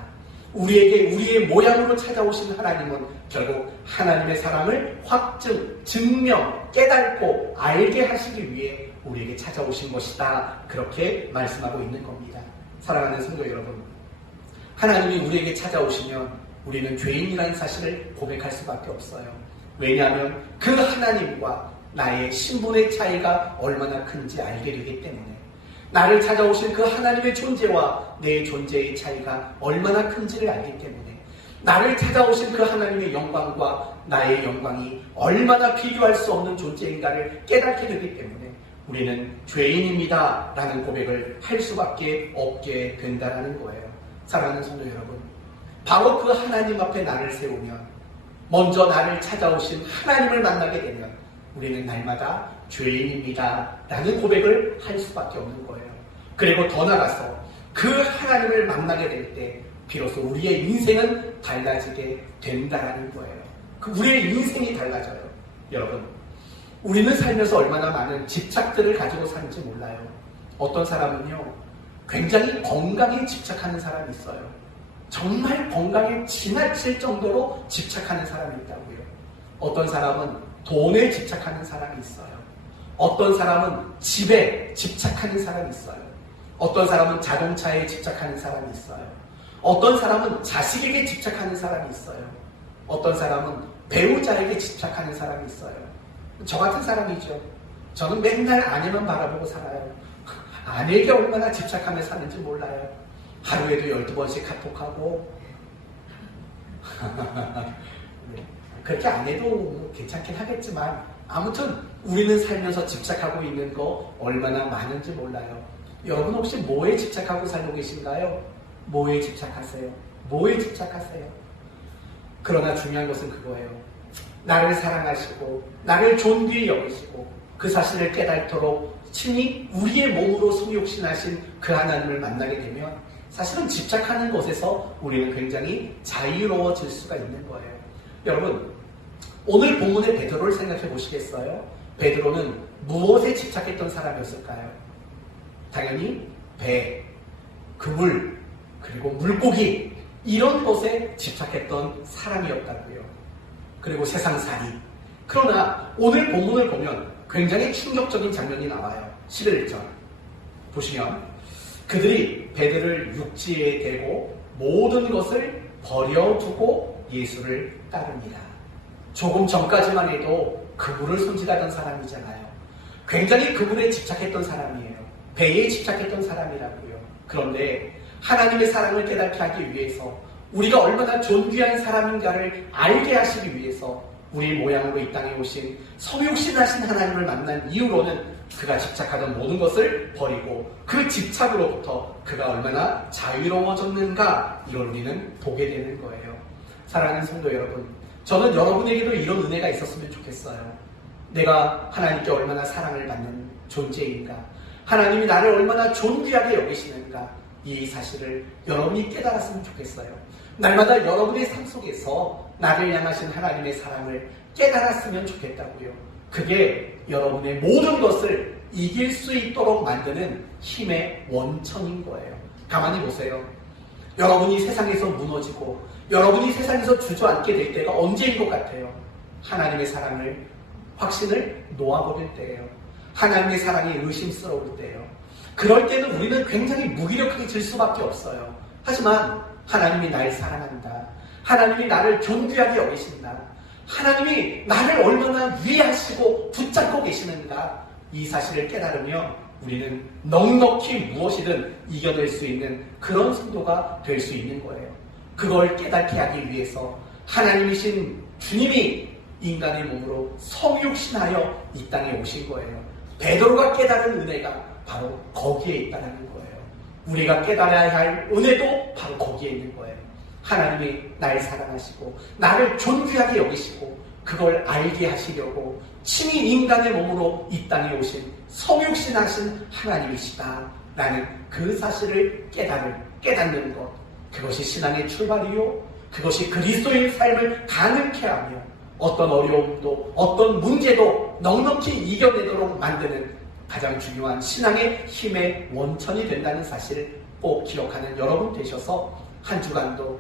우리에게 우리의 모양으로 찾아오신 하나님은 결국 하나님의 사랑을 확증, 증명, 깨닫고 알게 하시기 위해 우리에게 찾아오신 것이다. 그렇게 말씀하고 있는 겁니다. 사랑하는 성도 여러분, 하나님이 우리에게 찾아오시면 우리는 죄인이라는 사실을 고백할 수밖에 없어요. 왜냐하면 그 하나님과 나의 신분의 차이가 얼마나 큰지 알게 되기 때문에, 나를 찾아오신 그 하나님의 존재와 내 존재의 차이가 얼마나 큰지를 알기 때문에, 나를 찾아오신 그 하나님의 영광과 나의 영광이 얼마나 비교할 수 없는 존재인가를 깨닫게 되기 때문에 우리는 죄인입니다 라는 고백을 할 수밖에 없게 된다는 거예요. 사랑하는 성도 여러분, 바로 그 하나님 앞에 나를 세우면, 먼저 나를 찾아오신 하나님을 만나게 되면 우리는 날마다 죄인입니다 라는 고백을 할 수밖에 없는 거예요. 그리고 더 나아가서 그 하나님을 만나게 될 때 비로소 우리의 인생은 달라지게 된다는 거예요. 우리의 인생이 달라져요. 여러분, 우리는 살면서 얼마나 많은 집착들을 가지고 사는지 몰라요. 어떤 사람은요, 굉장히 건강에 집착하는 사람이 있어요. 정말 건강에 지나칠 정도로 집착하는 사람이 있다고요. 어떤 사람은 돈에 집착하는 사람이 있어요. 어떤 사람은 집에 집착하는 사람이 있어요. 어떤 사람은 자동차에 집착하는 사람이 있어요. 어떤 사람은 자식에게 집착하는 사람이 있어요. 어떤 사람은 배우자에게 집착하는 사람이 있어요. 저 같은 사람이죠. 저는 맨날 아내만 바라보고 살아요. 아내에게 얼마나 집착하며 사는지 몰라요. 하루에도 12번씩 카톡하고 그렇게 안 해도 괜찮긴 하겠지만, 아무튼 우리는 살면서 집착하고 있는 거 얼마나 많은지 몰라요. 여러분 혹시 뭐에 집착하고 살고 계신가요? 뭐에 집착하세요? 뭐에 집착하세요? 그러나 중요한 것은 그거예요. 나를 사랑하시고 나를 존귀히 여기시고 그 사실을 깨닫도록 친히 우리의 몸으로 성육신하신 그 하나님을 만나게 되면 사실은 집착하는 것에서 우리는 굉장히 자유로워질 수가 있는 거예요. 여러분, 오늘 본문의 베드로를 생각해 보시겠어요? 베드로는 무엇에 집착했던 사람이었을까요? 당연히 배, 그물, 그리고 물고기, 이런 것에 집착했던 사람이었다고요. 그리고 세상살이. 그러나 오늘 본문을 보면 굉장히 충격적인 장면이 나와요. 11절 보시면 그들이 배들을 육지에 대고 모든 것을 버려두고 예수를 따릅니다. 조금 전까지만 해도 그물을 손질하던 사람이잖아요. 굉장히 그물에 집착했던 사람이에요. 배에 집착했던 사람이라고요. 그런데 하나님의 사랑을 깨닫게 하기 위해서, 우리가 얼마나 존귀한 사람인가를 알게 하시기 위해서 우리의 모양으로 이 땅에 오신 성육신하신 하나님을 만난 이후로는 그가 집착하던 모든 것을 버리고 그 집착으로부터 그가 얼마나 자유로워졌는가, 이걸 우리는 보게 되는 거예요. 사랑하는 성도 여러분, 저는 여러분에게도 이런 은혜가 있었으면 좋겠어요. 내가 하나님께 얼마나 사랑을 받는 존재인가, 하나님이 나를 얼마나 존귀하게 여기시는가, 이 사실을 여러분이 깨달았으면 좋겠어요. 날마다 여러분의 삶 속에서 나를 향하신 하나님의 사랑을 깨달았으면 좋겠다고요. 그게 여러분의 모든 것을 이길 수 있도록 만드는 힘의 원천인 거예요. 가만히 보세요. 여러분이 세상에서 무너지고 여러분이 세상에서 주저앉게 될 때가 언제인 것 같아요? 하나님의 사랑을, 확신을 놓아버릴 때예요. 하나님의 사랑이 의심스러울 때예요. 그럴 때는 우리는 굉장히 무기력하게 질 수밖에 없어요. 하지만 하나님이 날 사랑한다, 하나님이 나를 존귀하게 여기신다, 하나님이 나를 얼마나 위하시고 붙잡고 계시는가, 이 사실을 깨달으면 우리는 넉넉히 무엇이든 이겨낼 수 있는 그런 성도가 될 수 있는 거예요. 그걸 깨닫게 하기 위해서 하나님이신 주님이 인간의 몸으로 성육신하여 이 땅에 오신 거예요. 베드로가 깨달은 은혜가 바로 거기에 있다는 거예요. 우리가 깨달아야 할 은혜도 바로 거기에 있는 거예요. 하나님이 날 사랑하시고 나를 존귀하게 여기시고 그걸 알게 하시려고 친히 인간의 몸으로 이 땅에 오신 성육신하신 하나님이시다라는 그 사실을 깨닫는 것, 그것이 신앙의 출발이요, 그것이 그리스도의 삶을 가능케 하며 어떤 어려움도 어떤 문제도 넉넉히 이겨내도록 만드는 가장 중요한 신앙의 힘의 원천이 된다는 사실을 꼭 기억하는 여러분 되셔서 한 주간도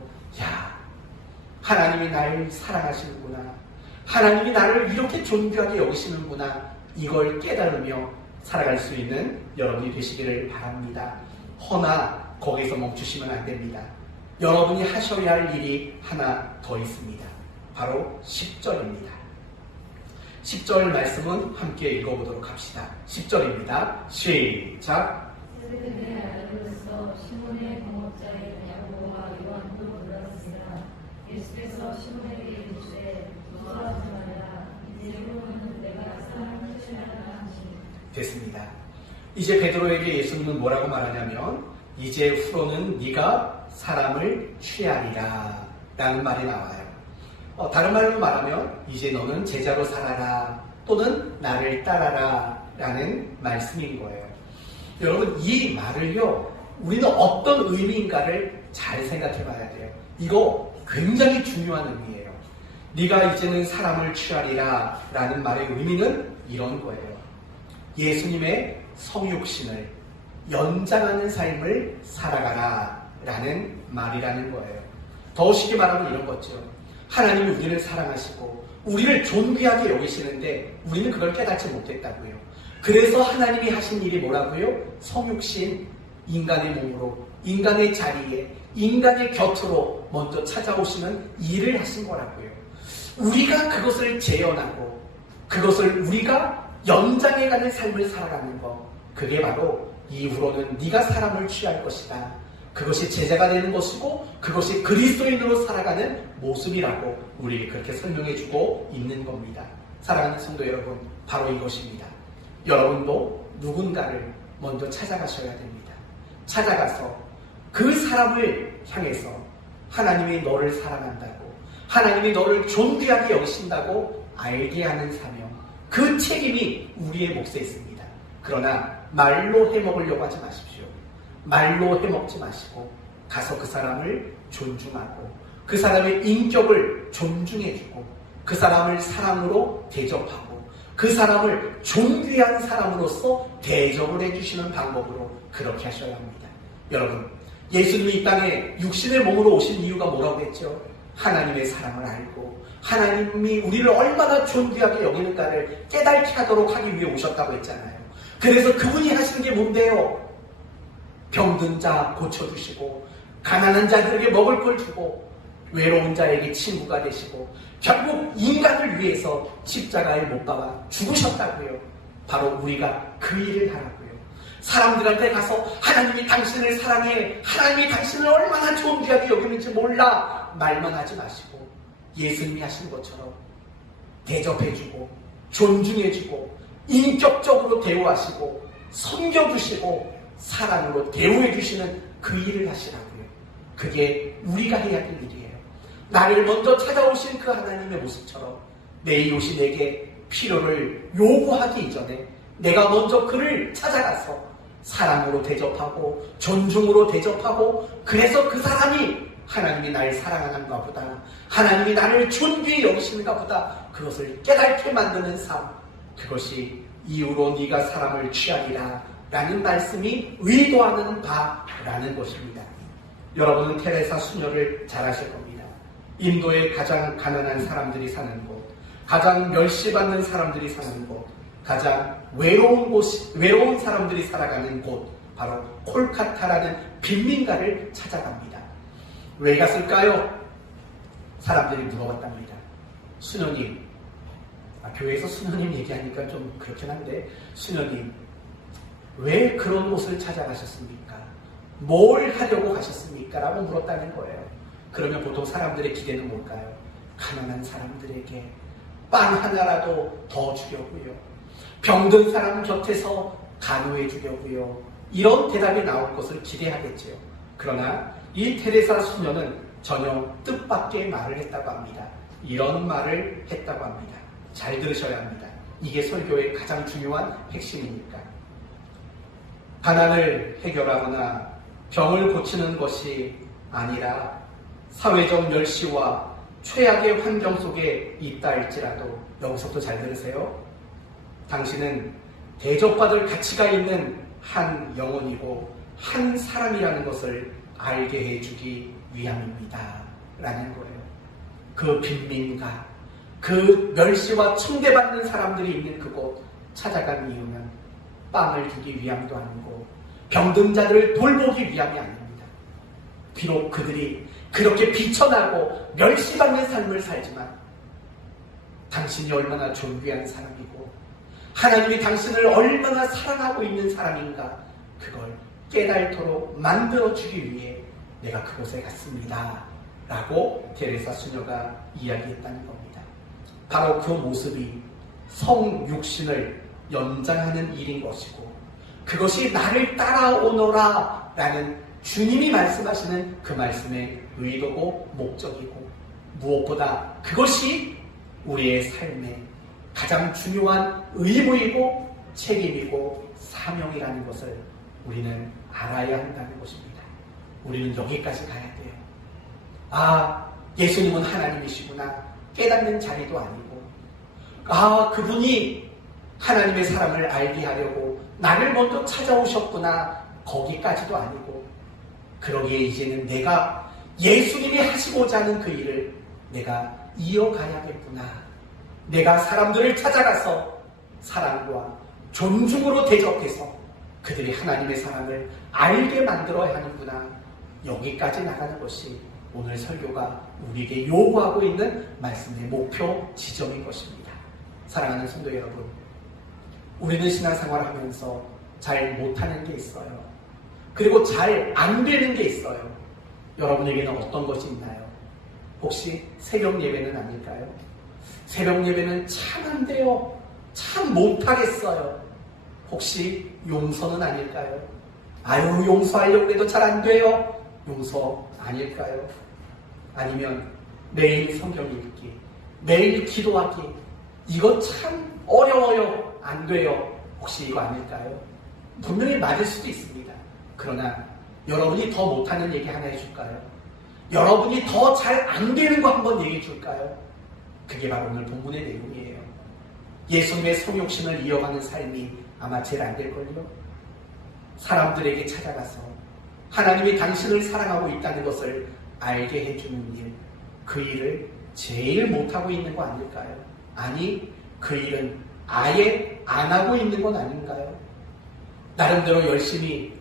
하나님이 나를 사랑하시는구나, 하나님이 나를 이렇게 존귀하게 여기시는구나, 이걸 깨달으며 살아갈 수 있는 여러분이 되시기를 바랍니다. 허나 거기서 멈추시면 안 됩니다. 여러분이 하셔야 할 일이 하나 더 있습니다. 바로 10절입니다. 10절 말씀은 함께 읽어보도록 합시다. 10절입니다. 시작. 세대의 아들로서 시몬의 동업자인 야고보와 요한도 불렀으나 예수께서 시몬에게 이르시되 무서워하지 말라. 이제부터는 내가 사람을 취하라 하시니. 됐습니다. 이제 베드로에게 예수님은 뭐라고 말하냐면 이제 후로는 네가 사람을 취하리라 라는 말이 나와요. 다른 말로 말하면 이제 너는 제자로 살아라 또는 나를 따라라 라는 말씀인 거예요. 여러분, 이 말을요, 우리는 어떤 의미인가를 잘 생각해 봐야 돼요. 이거 굉장히 중요한 의미예요. 네가 이제는 사람을 취하리라 라는 말의 의미는 이런 거예요. 예수님의 성육신을 연장하는 삶을 살아가라 라는 말이라는 거예요. 더 쉽게 말하면 이런 거죠. 하나님이 우리를 사랑하시고 우리를 존귀하게 여기시는데 우리는 그걸 깨닫지 못했다고요. 그래서 하나님이 하신 일이 뭐라고요? 성육신, 인간의 몸으로, 인간의 자리에, 인간의 곁으로 먼저 찾아오시는 일을 하신 거라고요. 우리가 그것을 재현하고 그것을 우리가 연장해가는 삶을 살아가는 것, 그게 바로 이후로는 네가 사람을 취할 것이다. 그것이 제자가 되는 것이고 그것이 그리스도인으로 살아가는 모습이라고 우리에게 그렇게 설명해주고 있는 겁니다. 사랑하는 성도 여러분, 바로 이것입니다. 여러분도 누군가를 먼저 찾아가셔야 됩니다. 찾아가서 그 사람을 향해서 하나님이 너를 사랑한다고, 하나님이 너를 존귀하게 여기신다고 알게 하는 사명, 그 책임이 우리의 몫에 있습니다. 그러나 말로 해먹으려고 하지 마십시오. 말로 해먹지 마시고 가서 그 사람을 존중하고 그 사람의 인격을 존중해주고 그 사람을 사랑으로 대접하고 그 사람을 존귀한 사람으로서 대접을 해주시는 방법으로 그렇게 하셔야 합니다. 여러분, 예수님이 이 땅에 육신의 몸으로 오신 이유가 뭐라고 했죠? 하나님의 사랑을 알고 하나님이 우리를 얼마나 존귀하게 여기는가를 깨닫게 하도록 하기 위해 오셨다고 했잖아요. 그래서 그분이 하신 게 뭔데요? 병든 자 고쳐주시고 가난한 자들에게 먹을 걸 주고 외로운 자에게 친구가 되시고 결국 인간을 위해서 십자가에 못 박아 죽으셨다고요. 바로 우리가 그 일을 하라고요. 사람들한테 가서 하나님이 당신을 사랑해, 하나님이 당신을 얼마나 존귀하게 여기는지 몰라 말만 하지 마시고 예수님이 하신 것처럼 대접해주고 존중해주고 인격적으로 대우하시고 섬겨주시고 사랑으로 대우해주시는 그 일을 하시라고요. 그게 우리가 해야 될 일이에요. 나를 먼저 찾아오신 그 하나님의 모습처럼 내 이웃이 내게 필요를 요구하기 이전에 내가 먼저 그를 찾아가서 사랑으로 대접하고 존중으로 대접하고 그래서 그 사람이 하나님이 나를 사랑하는가 보다, 하나님이 나를 존귀히 여기시는가 보다 그것을 깨닫게 만드는 삶, 그것이 이후로 네가 사람을 취하리라 라는 말씀이 의도하는 바라는 것입니다. 여러분은 테레사 수녀를 잘 아실 겁니다. 인도의 가장 가난한 사람들이 사는 곳, 가장 멸시받는 사람들이 사는 곳, 가장 외로운 사람들이 살아가는 곳, 바로 콜카타라는 빈민가를 찾아갑니다. 왜 갔을까요? 사람들이 물어봤답니다. 수녀님, 교회에서 수녀님 얘기하니까 좀 그렇긴 한데, 수녀님, 왜 그런 곳을 찾아가셨습니까? 뭘 하려고 가셨습니까? 라고 물었다는 거예요. 그러면 보통 사람들의 기대는 뭘까요? 가난한 사람들에게 빵 하나라도 더 주려고요. 병든 사람 곁에서 간호해 주려고요. 이런 대답이 나올 것을 기대하겠지요. 그러나 이 테레사 수녀는 전혀 뜻밖의 말을 했다고 합니다. 이런 말을 했다고 합니다. 잘 들으셔야 합니다. 이게 설교의 가장 중요한 핵심이니까. 가난을 해결하거나 병을 고치는 것이 아니라 사회적 멸시와 최악의 환경 속에 있다 할지라도 여기서부터 잘 들으세요. 당신은 대접받을 가치가 있는 한 영혼이고 한 사람이라는 것을 알게 해주기 위함입니다. 라는 거예요. 그 빈민가, 그 멸시와 충대받는 사람들이 있는 그곳 찾아간 이유는 빵을 주기 위함도 아니고 병든 자들을 돌보기 위함이 아닙니다. 비록 그들이 그렇게 비천하고 멸시받는 삶을 살지만 당신이 얼마나 존귀한 사람이고 하나님이 당신을 얼마나 사랑하고 있는 사람인가, 그걸 깨달도록 만들어주기 위해 내가 그곳에 갔습니다. 라고 테레사 수녀가 이야기했다는 겁니다. 바로 그 모습이 성육신을 연장하는 일인 것이고, 그것이 나를 따라오너라 라는 주님이 말씀하시는 그 말씀의 의도고 목적이고, 무엇보다 그것이 우리의 삶의 가장 중요한 의무이고 책임이고 사명이라는 것을 우리는 알아야 한다는 것입니다. 우리는 여기까지 가야 돼요. 아, 예수님은 하나님이시구나 깨닫는 자리도 아니고, 아, 그분이 하나님의 사랑을 알게 하려고 나를 먼저 찾아오셨구나 거기까지도 아니고, 그러기에 이제는 내가 예수님이 하시고자 하는 그 일을 내가 이어가야겠구나. 내가 사람들을 찾아가서 사랑과 존중으로 대접해서 그들이 하나님의 사랑을 알게 만들어야 하는구나. 여기까지 나가는 것이 오늘 설교가 우리에게 요구하고 있는 말씀의 목표 지점인 것입니다. 사랑하는 성도 여러분, 우리는 신앙생활을 하면서 잘 못하는 게 있어요. 그리고 잘 안 되는 게 있어요. 여러분에게는 어떤 것이 있나요? 혹시 새벽 예배는 아닐까요? 새벽 예배는 참 안 돼요. 참 못하겠어요. 혹시 용서는 아닐까요? 아유, 용서하려고 해도 잘 안 돼요. 용서 아닐까요? 아니면 매일 성경 읽기, 매일 기도하기, 이거 참 어려워요. 안 돼요. 혹시 이거 아닐까요? 분명히 맞을 수도 있습니다. 그러나 여러분이 더 못하는 얘기 하나 해줄까요? 여러분이 더 잘 안 되는 거 한번 얘기해 줄까요? 그게 바로 오늘 본문의 내용이에요. 예수님의 성육신을 이어가는 삶이 아마 제일 안 될걸요? 사람들에게 찾아가서 하나님이 당신을 사랑하고 있다는 것을 알게 해주는 일, 그 일을 제일 못하고 있는 거 아닐까요? 아니, 그 일은 아예 안 하고 있는 건 아닌가요? 나름대로 열심히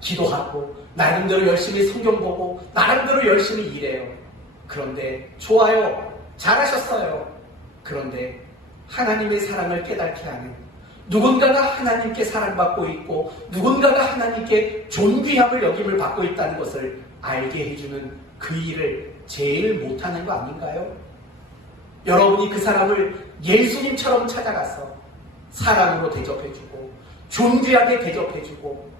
기도하고, 나름대로 열심히 성경 보고, 나름대로 열심히 일해요. 그런데 좋아요. 잘하셨어요. 그런데 하나님의 사랑을 깨닫게 하는, 누군가가 하나님께 사랑받고 있고 누군가가 하나님께 존귀함을 여김을 받고 있다는 것을 알게 해주는 그 일을 제일 못하는 거 아닌가요? 여러분이 그 사람을 예수님처럼 찾아가서 사랑으로 대접해주고 존귀하게 대접해주고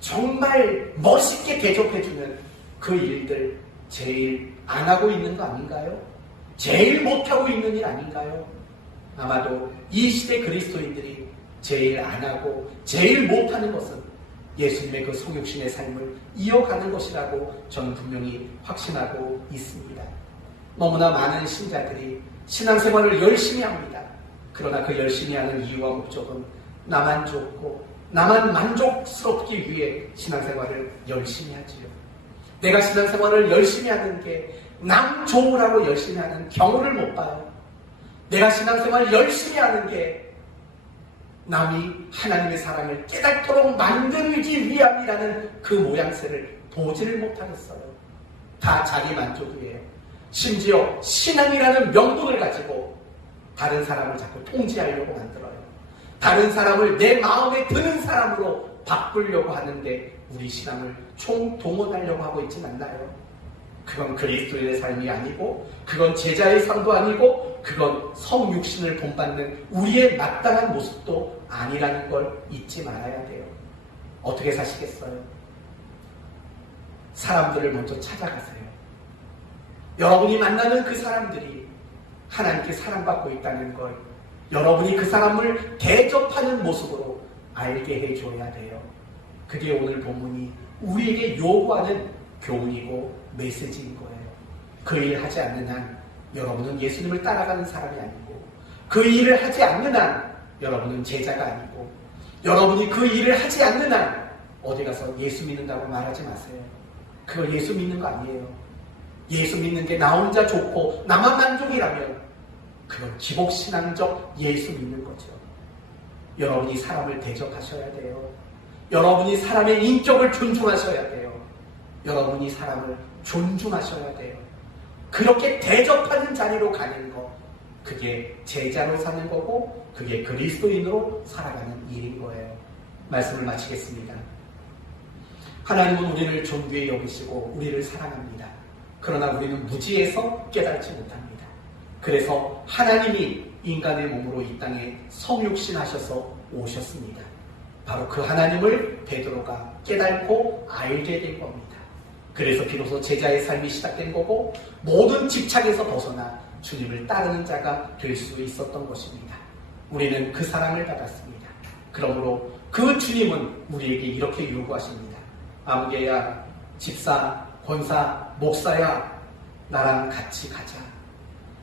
정말 멋있게 대접해주는 그 일들 제일 안 하고 있는 거 아닌가요? 제일 못하고 있는 일 아닌가요? 아마도 이 시대 그리스도인들이 제일 안 하고 제일 못하는 것은 예수님의 그 성육신의 삶을 이어가는 것이라고 저는 분명히 확신하고 있습니다. 너무나 많은 신자들이 신앙생활을 열심히 합니다. 그러나 그 열심히 하는 이유와 목적은 나만 좋고 나만 만족스럽기 위해 신앙생활을 열심히 하지요. 내가 신앙생활을 열심히 하는 게 남 좋으라고 열심히 하는 경우를 못 봐요. 내가 신앙생활을 열심히 하는 게 남이 하나님의 사랑을 깨닫도록 만들기 위함이라는 그 모양새를 보지를 못하겠어요. 다 자기 만족이에요. 심지어 신앙이라는 명분을 가지고 다른 사람을 자꾸 통제하려고 만들어요. 다른 사람을 내 마음에 드는 사람으로 바꾸려고 하는데 우리 신앙을 총동원하려고 하고 있진 않나요? 그건 그리스도인의 삶이 아니고 그건 제자의 삶도 아니고 그건 성육신을 본받는 우리의 마땅한 모습도 아니라는 걸 잊지 말아야 돼요. 어떻게 사시겠어요? 사람들을 먼저 찾아가세요. 여러분이 만나는 그 사람들이 하나님께 사랑받고 있다는 걸 여러분이 그 사람을 대접하는 모습으로 알게 해줘야 돼요. 그게 오늘 본문이 우리에게 요구하는 교훈이고 메시지인 거예요. 그 일을 하지 않는 한 여러분은 예수님을 따라가는 사람이 아니고, 그 일을 하지 않는 한 여러분은 제자가 아니고, 여러분이 그 일을 하지 않는 한 어디 가서 예수 믿는다고 말하지 마세요. 그거 예수 믿는 거 아니에요. 예수 믿는 게 나 혼자 좋고 나만 만족이라면 그건 기복신앙적 예수 믿는 거죠. 여러분이 사람을 대접하셔야 돼요. 여러분이 사람의 인격을 존중하셔야 돼요. 여러분이 사람을 존중하셔야 돼요. 그렇게 대접하는 자리로 가는 거, 그게 제자로 사는 거고, 그게 그리스도인으로 살아가는 일인 거예요. 말씀을 마치겠습니다. 하나님은 우리를 존귀히 여기시고 우리를 사랑합니다. 그러나 우리는 무지해서 깨닫지 못합니다. 그래서 하나님이 인간의 몸으로 이 땅에 성육신하셔서 오셨습니다. 바로 그 하나님을 베드로가 깨닫고 알게 된 겁니다. 그래서 비로소 제자의 삶이 시작된 거고, 모든 집착에서 벗어나 주님을 따르는 자가 될 수 있었던 것입니다. 우리는 그 사랑을 받았습니다. 그러므로 그 주님은 우리에게 이렇게 요구하십니다. 아무개야, 집사, 권사, 목사야, 나랑 같이 가자.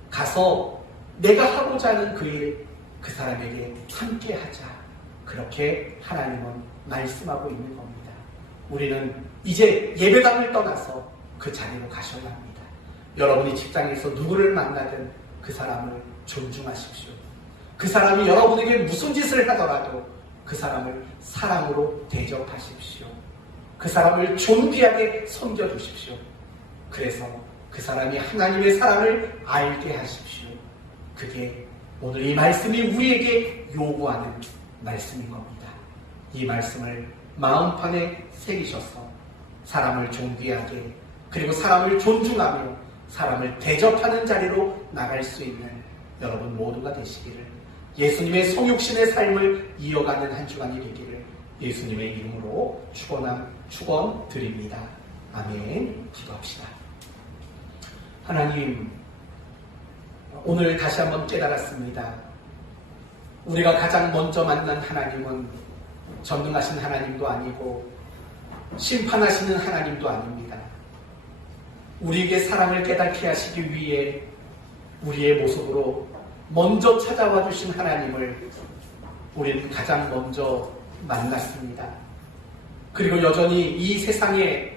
가서 내가 하고자 하는 그 일, 그 사람에게 함께 하자. 그렇게 하나님은 말씀하고 있는 겁니다. 우리는 이제 예배당을 떠나서 그 자리로 가셔야 합니다. 여러분이 직장에서 누구를 만나든 그 사람을 존중하십시오. 그 사람이 여러분에게 무슨 짓을 하더라도 그 사람을 사랑으로 대접하십시오. 그 사람을 존귀하게 섬겨주십시오. 그래서 그 사람이 하나님의 사랑을 알게 하십시오. 그게 오늘 이 말씀이 우리에게 요구하는 말씀인 겁니다. 이 말씀을 마음판에 새기셔서 사람을 존귀하게, 그리고 사람을 존중하며 사람을 대접하는 자리로 나갈 수 있는 여러분 모두가 되시기를, 예수님의 성육신의 삶을 이어가는 한 주간이 되기를 예수님의 이름으로 축원드립니다. 아멘. 기도합시다. 하나님, 오늘 다시 한번 깨달았습니다. 우리가 가장 먼저 만난 하나님은 전능하신 하나님도 아니고 심판하시는 하나님도 아닙니다. 우리에게 사랑을 깨닫게 하시기 위해 우리의 모습으로 먼저 찾아와 주신 하나님을 우리는 가장 먼저 만났습니다. 그리고 여전히 이 세상에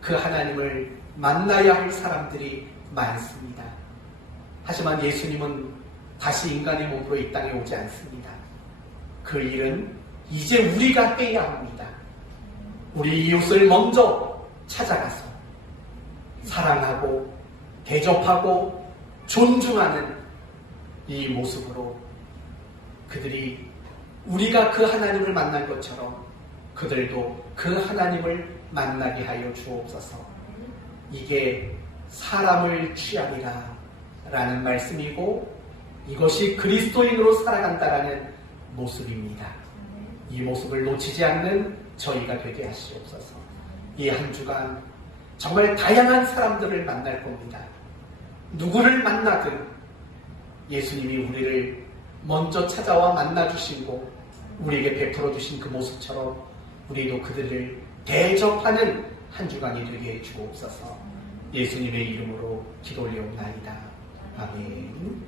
그 하나님을 만나야 할 사람들이 많습니다. 하지만 예수님은 다시 인간의 몸으로 이 땅에 오지 않습니다. 그 일은 이제 우리가 해야 합니다. 우리 이웃을 먼저 찾아가서 사랑하고 대접하고 존중하는 이 모습으로 그들이 우리가 그 하나님을 만난 것처럼 그들도 그 하나님을 만나게 하여 주옵소서. 이게 사람을 취하리라 라는 말씀이고, 이것이 그리스도인으로 살아간다라는 모습입니다. 이 모습을 놓치지 않는 저희가 되게 하시옵소서. 이 한 주간 정말 다양한 사람들을 만날 겁니다. 누구를 만나든 예수님이 우리를 먼저 찾아와 만나주시고 우리에게 베풀어 주신 그 모습처럼 우리도 그들을 대접하는 한 주간이 되게 해주옵소서. 예수님의 이름으로 기도 올려옵나이다. 아멘.